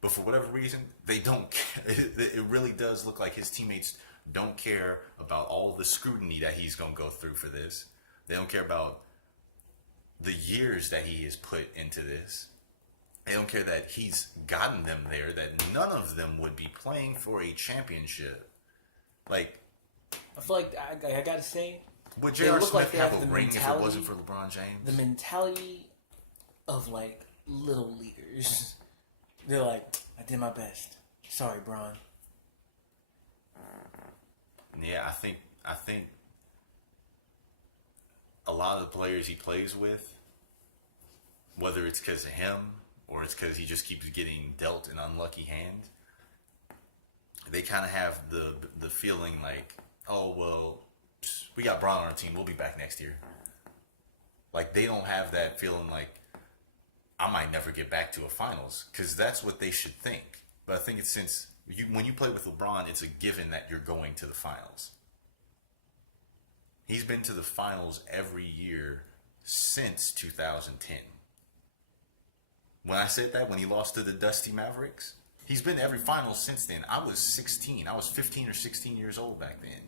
But for whatever reason, they don't care. It really does look like his teammates don't care about all the scrutiny that he's going to go through for this. They don't care about the years that he has put into this. They don't care that he's gotten them there, that none of them would be playing for a championship. Like, I feel like I gotta say, would J.R. Smith have a ring if it wasn't for LeBron James? The mentality of like little leaguers. They're like, I did my best. Sorry, Bron. Yeah, I think a lot of the players he plays with, whether it's because of him or it's because he just keeps getting dealt an unlucky hand, they kind of have the feeling like, oh, well, we got Bron on our team. We'll be back next year. Like, they don't have that feeling like, I might never get back to a finals, because that's what they should think. But I think it's when you play with LeBron, it's a given that you're going to the finals. He's been to the finals every year since 2010. When I said that, when he lost to the Dusty Mavericks, he's been to every final since then. I was 16. I was 15 or 16 years old back then.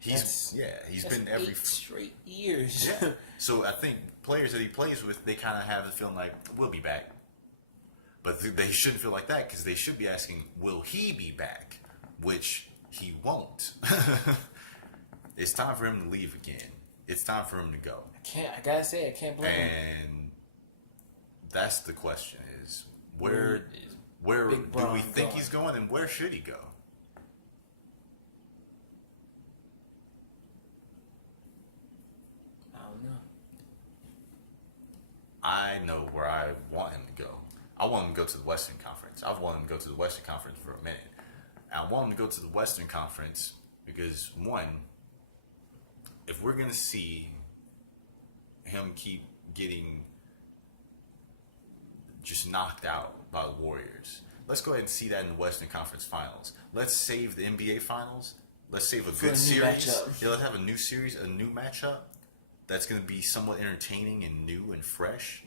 He's been every 8 straight years. Yeah. So I think players that he plays with, they kind of have the feeling like, we'll be back. But they shouldn't feel like that, because they should be asking, will he be back? Which he won't. It's time for him to leave again. It's time for him to go. I gotta say, I can't blame him. And that's the question: is where do we think he's going, and where should he go? I don't know. I know where I want him to go. I want him to go to the Western Conference. I've wanted him to go to the Western Conference for a minute. And I want him to go to the Western Conference because, one, if we're going to see him keep getting just knocked out by the Warriors, let's go ahead and see that in the Western Conference Finals. Let's save the NBA Finals. Let's save a good series. Yeah, let's have a new series, a new matchup that's going to be somewhat entertaining and new and fresh.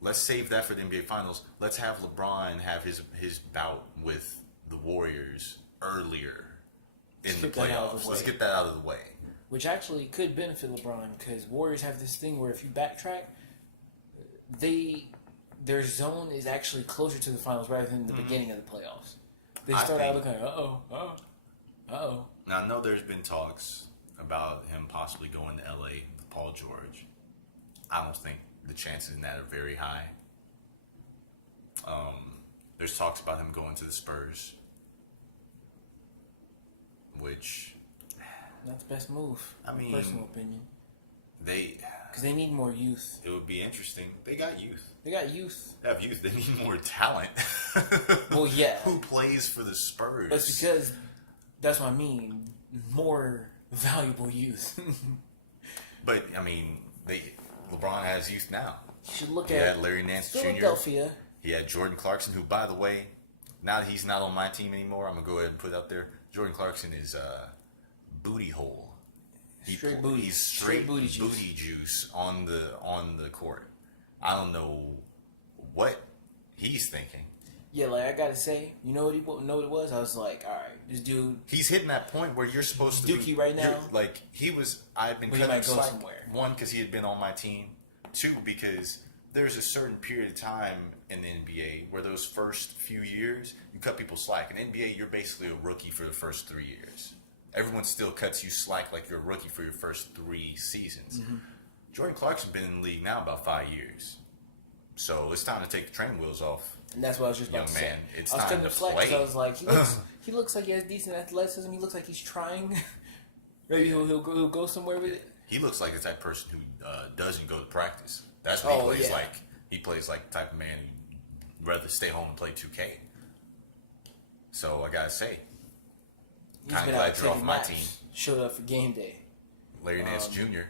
Let's save that for the NBA Finals. Let's have LeBron have his bout with the Warriors earlier in the playoffs. Let's get that out of the way. Which actually could benefit LeBron, because Warriors have this thing where if you backtrack, their zone is actually closer to the finals rather than the beginning of the playoffs. They start out looking like, uh-oh. Now, I know there's been talks about him possibly going to LA with Paul George. I don't think the chances in that are very high. There's talks about him going to the Spurs, which... Not the best move, I mean, personal opinion. Because they need more youth. It would be interesting. They got youth. They have youth. They need more talent. Well, yeah. Who plays for the Spurs? That's because, that's what I mean, more valuable youth. But, I mean, LeBron has youth now. You should look He at had Larry Nance Jr. Philadelphia. He had Jordan Clarkson, who, by the way, now that he's not on my team anymore, I'm going to go ahead and put it out there. Jordan Clarkson is booty hole. Straight booty. He's straight booty juice. juice on the court. I don't know what he's thinking. Yeah, like I gotta say, you know what it was? I was like, all right, this dude. He's hitting that point where you're supposed to Dookie be right now. Like I've been cutting slack. One, because he had been on my team. Two, because there's a certain period of time in the NBA where those first few years you cut people slack. In NBA, you're basically a rookie for the first 3 years. Everyone still cuts you slack like you're a rookie for your first 3 seasons. Mm-hmm. Jordan Clarkson's been in the league now about 5 years. So it's time to take the training wheels off. And that's what I was just about to say. It's I was time to play. I was like, he looks like he has decent athleticism. He looks like he's trying. Maybe he'll go somewhere with it. He looks like the type of person who doesn't go to practice. That's what he plays like. He plays like the type of man who'd rather stay home and play 2K. So I gotta say, kind of glad you're off my team. Showed up for game day. Larry Nance Jr.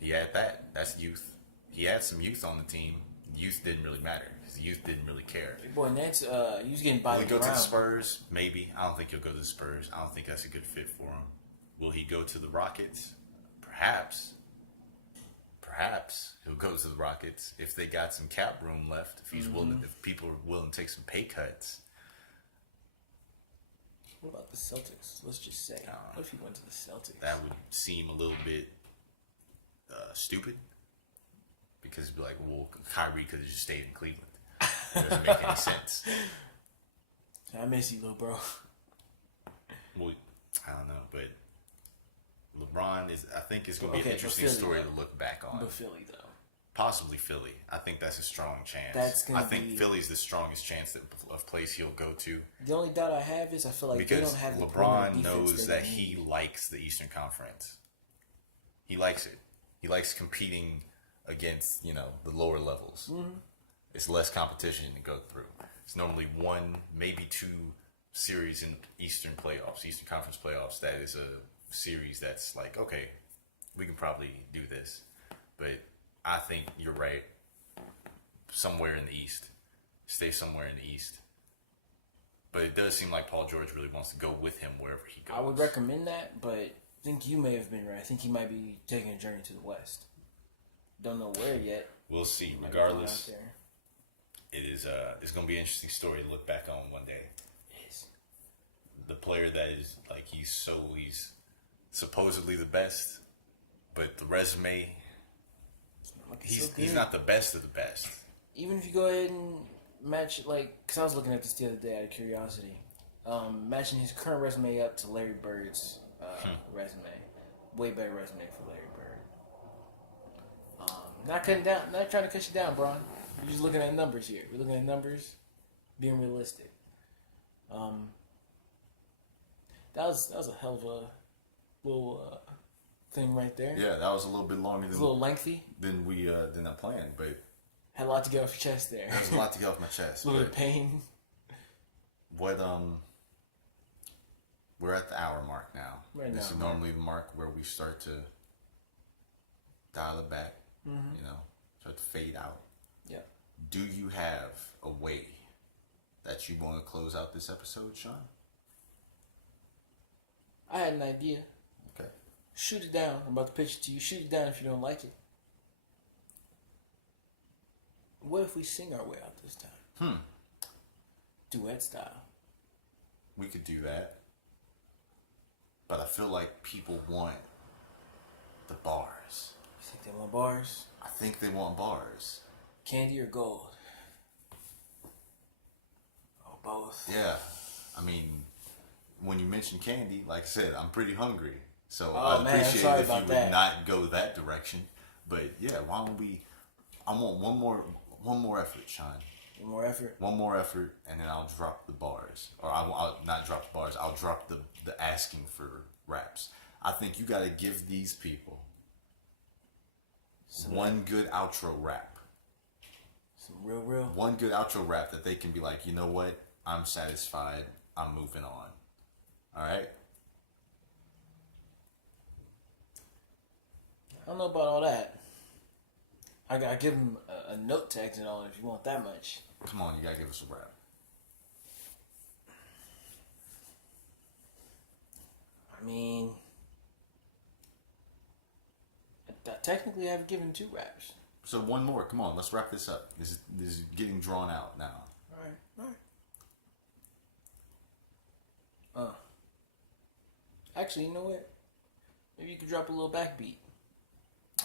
He had that. That's youth. He had some youth on the team. Youth didn't really matter. His youth didn't really care. Boy, Nance, he was getting by the ground. Will he go to the Spurs? Maybe. I don't think he'll go to the Spurs. I don't think that's a good fit for him. Will he go to the Rockets? Perhaps he'll go to the Rockets if they got some cap room left. If he's willing, if people are willing to take some pay cuts. What about the Celtics? Let's just say, what if he went to the Celtics? That would seem a little bit stupid, because it'd be like, well, Kyrie could have just stayed in Cleveland. It doesn't make any sense. I miss you, little bro. Well, I don't know, but LeBron I think is going to be an interesting story to look back on. But Philly, though. Possibly Philly. I think that's a strong chance. I think Philly's the strongest chance of place he'll go to. The only doubt I have is I feel like because they don't have the LeBron knows that he likes the Eastern Conference. He likes it. He likes competing against, the lower levels. Mm-hmm. It's less competition to go through. It's normally 1, maybe 2 series in Eastern Conference playoffs. That is a series that's like, okay, we can probably do this. But I think you're right. Somewhere in the East. Stay somewhere in the East. But it does seem like Paul George really wants to go with him wherever he goes. I would recommend that, but think you may have been right. I think he might be taking a journey to the west. Don't know where yet. We'll see. Regardless, it is it's going to be an interesting story to look back on one day. It is. The player that is like he's supposedly the best, but the resume he's not the best of the best. Even if you go ahead and match, like, because I was looking at this the other day out of curiosity, matching his current resume up to Larry Bird's resume, way better resume for Larry Bird. Not cutting down, not trying to cut you down, Bron. We're just looking at numbers here. We're looking at numbers, being realistic. That was a hell of a little thing right there. Yeah, that was a little bit longer than a little lengthy than I planned, but had a lot to get off your chest there. There's a lot to get off my chest. A little bit of pain. What we're at the hour mark now. This is normally the mark where we start to dial it back. You know, start to fade out. Yeah. Do you have a way that you want to close out this episode, Sean? I had an idea. Okay. Shoot it down. I'm about to pitch it to you. Shoot it down if you don't like it. What if we sing our way out this time? Duet style. We could do that. But I feel like people want the bars. You think they want bars? I think they want bars. Candy or gold? Oh, both. Yeah. I mean, when you mention candy, like I said, I'm pretty hungry. So I'd appreciate it if you would not go that direction. But yeah, why don't we... I want one more effort, Sean. One more effort? One more effort, and then I'll drop the bars. Or I'll not drop the bars. I'll drop the asking for raps. I think you got to give these people one good outro rap. Some real. One good outro rap that they can be like, you know what? I'm satisfied. I'm moving on. All right? I don't know about all that. I gotta give him a note text and all if you want that much. Come on, you gotta give us a rap. I mean, technically I've given 2 raps. So one more. Come on, let's wrap this up. This is getting drawn out now. All right. Actually, you know what? Maybe you could drop a little backbeat.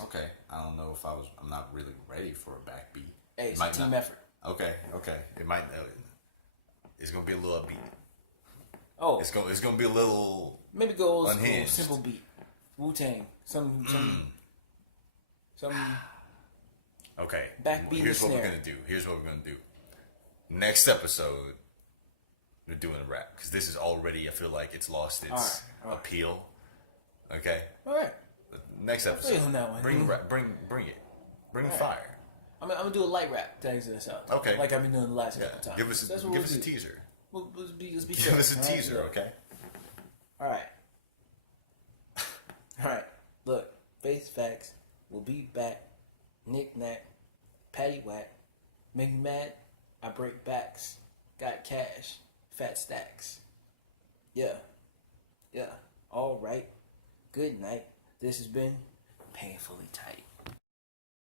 Okay, I don't know if I'm not really ready for a backbeat. Hey, it's a team effort. Okay. It might. It's gonna be a little upbeat. Oh, it's gonna be a little. Maybe go old school, unhinged. simple beat. Wu-Tang, some. Okay. Backbeat. Here's what we're gonna do. Next episode, we're doing a rap because this is already. I feel like it's lost its appeal. Okay. All right. Next episode. I'm feeling that one. Bring it. Bring fire. I'm gonna do a light rap to exit us out. Okay. Like I've been doing the last couple times. Give us a teaser. Let's be Give us a teaser, okay? All right. Look, face facts. We'll be back. Knick knack, patty whack. Make me mad. I break backs. Got cash. Fat stacks. Yeah. All right. Good night. This has been Painfully Tight.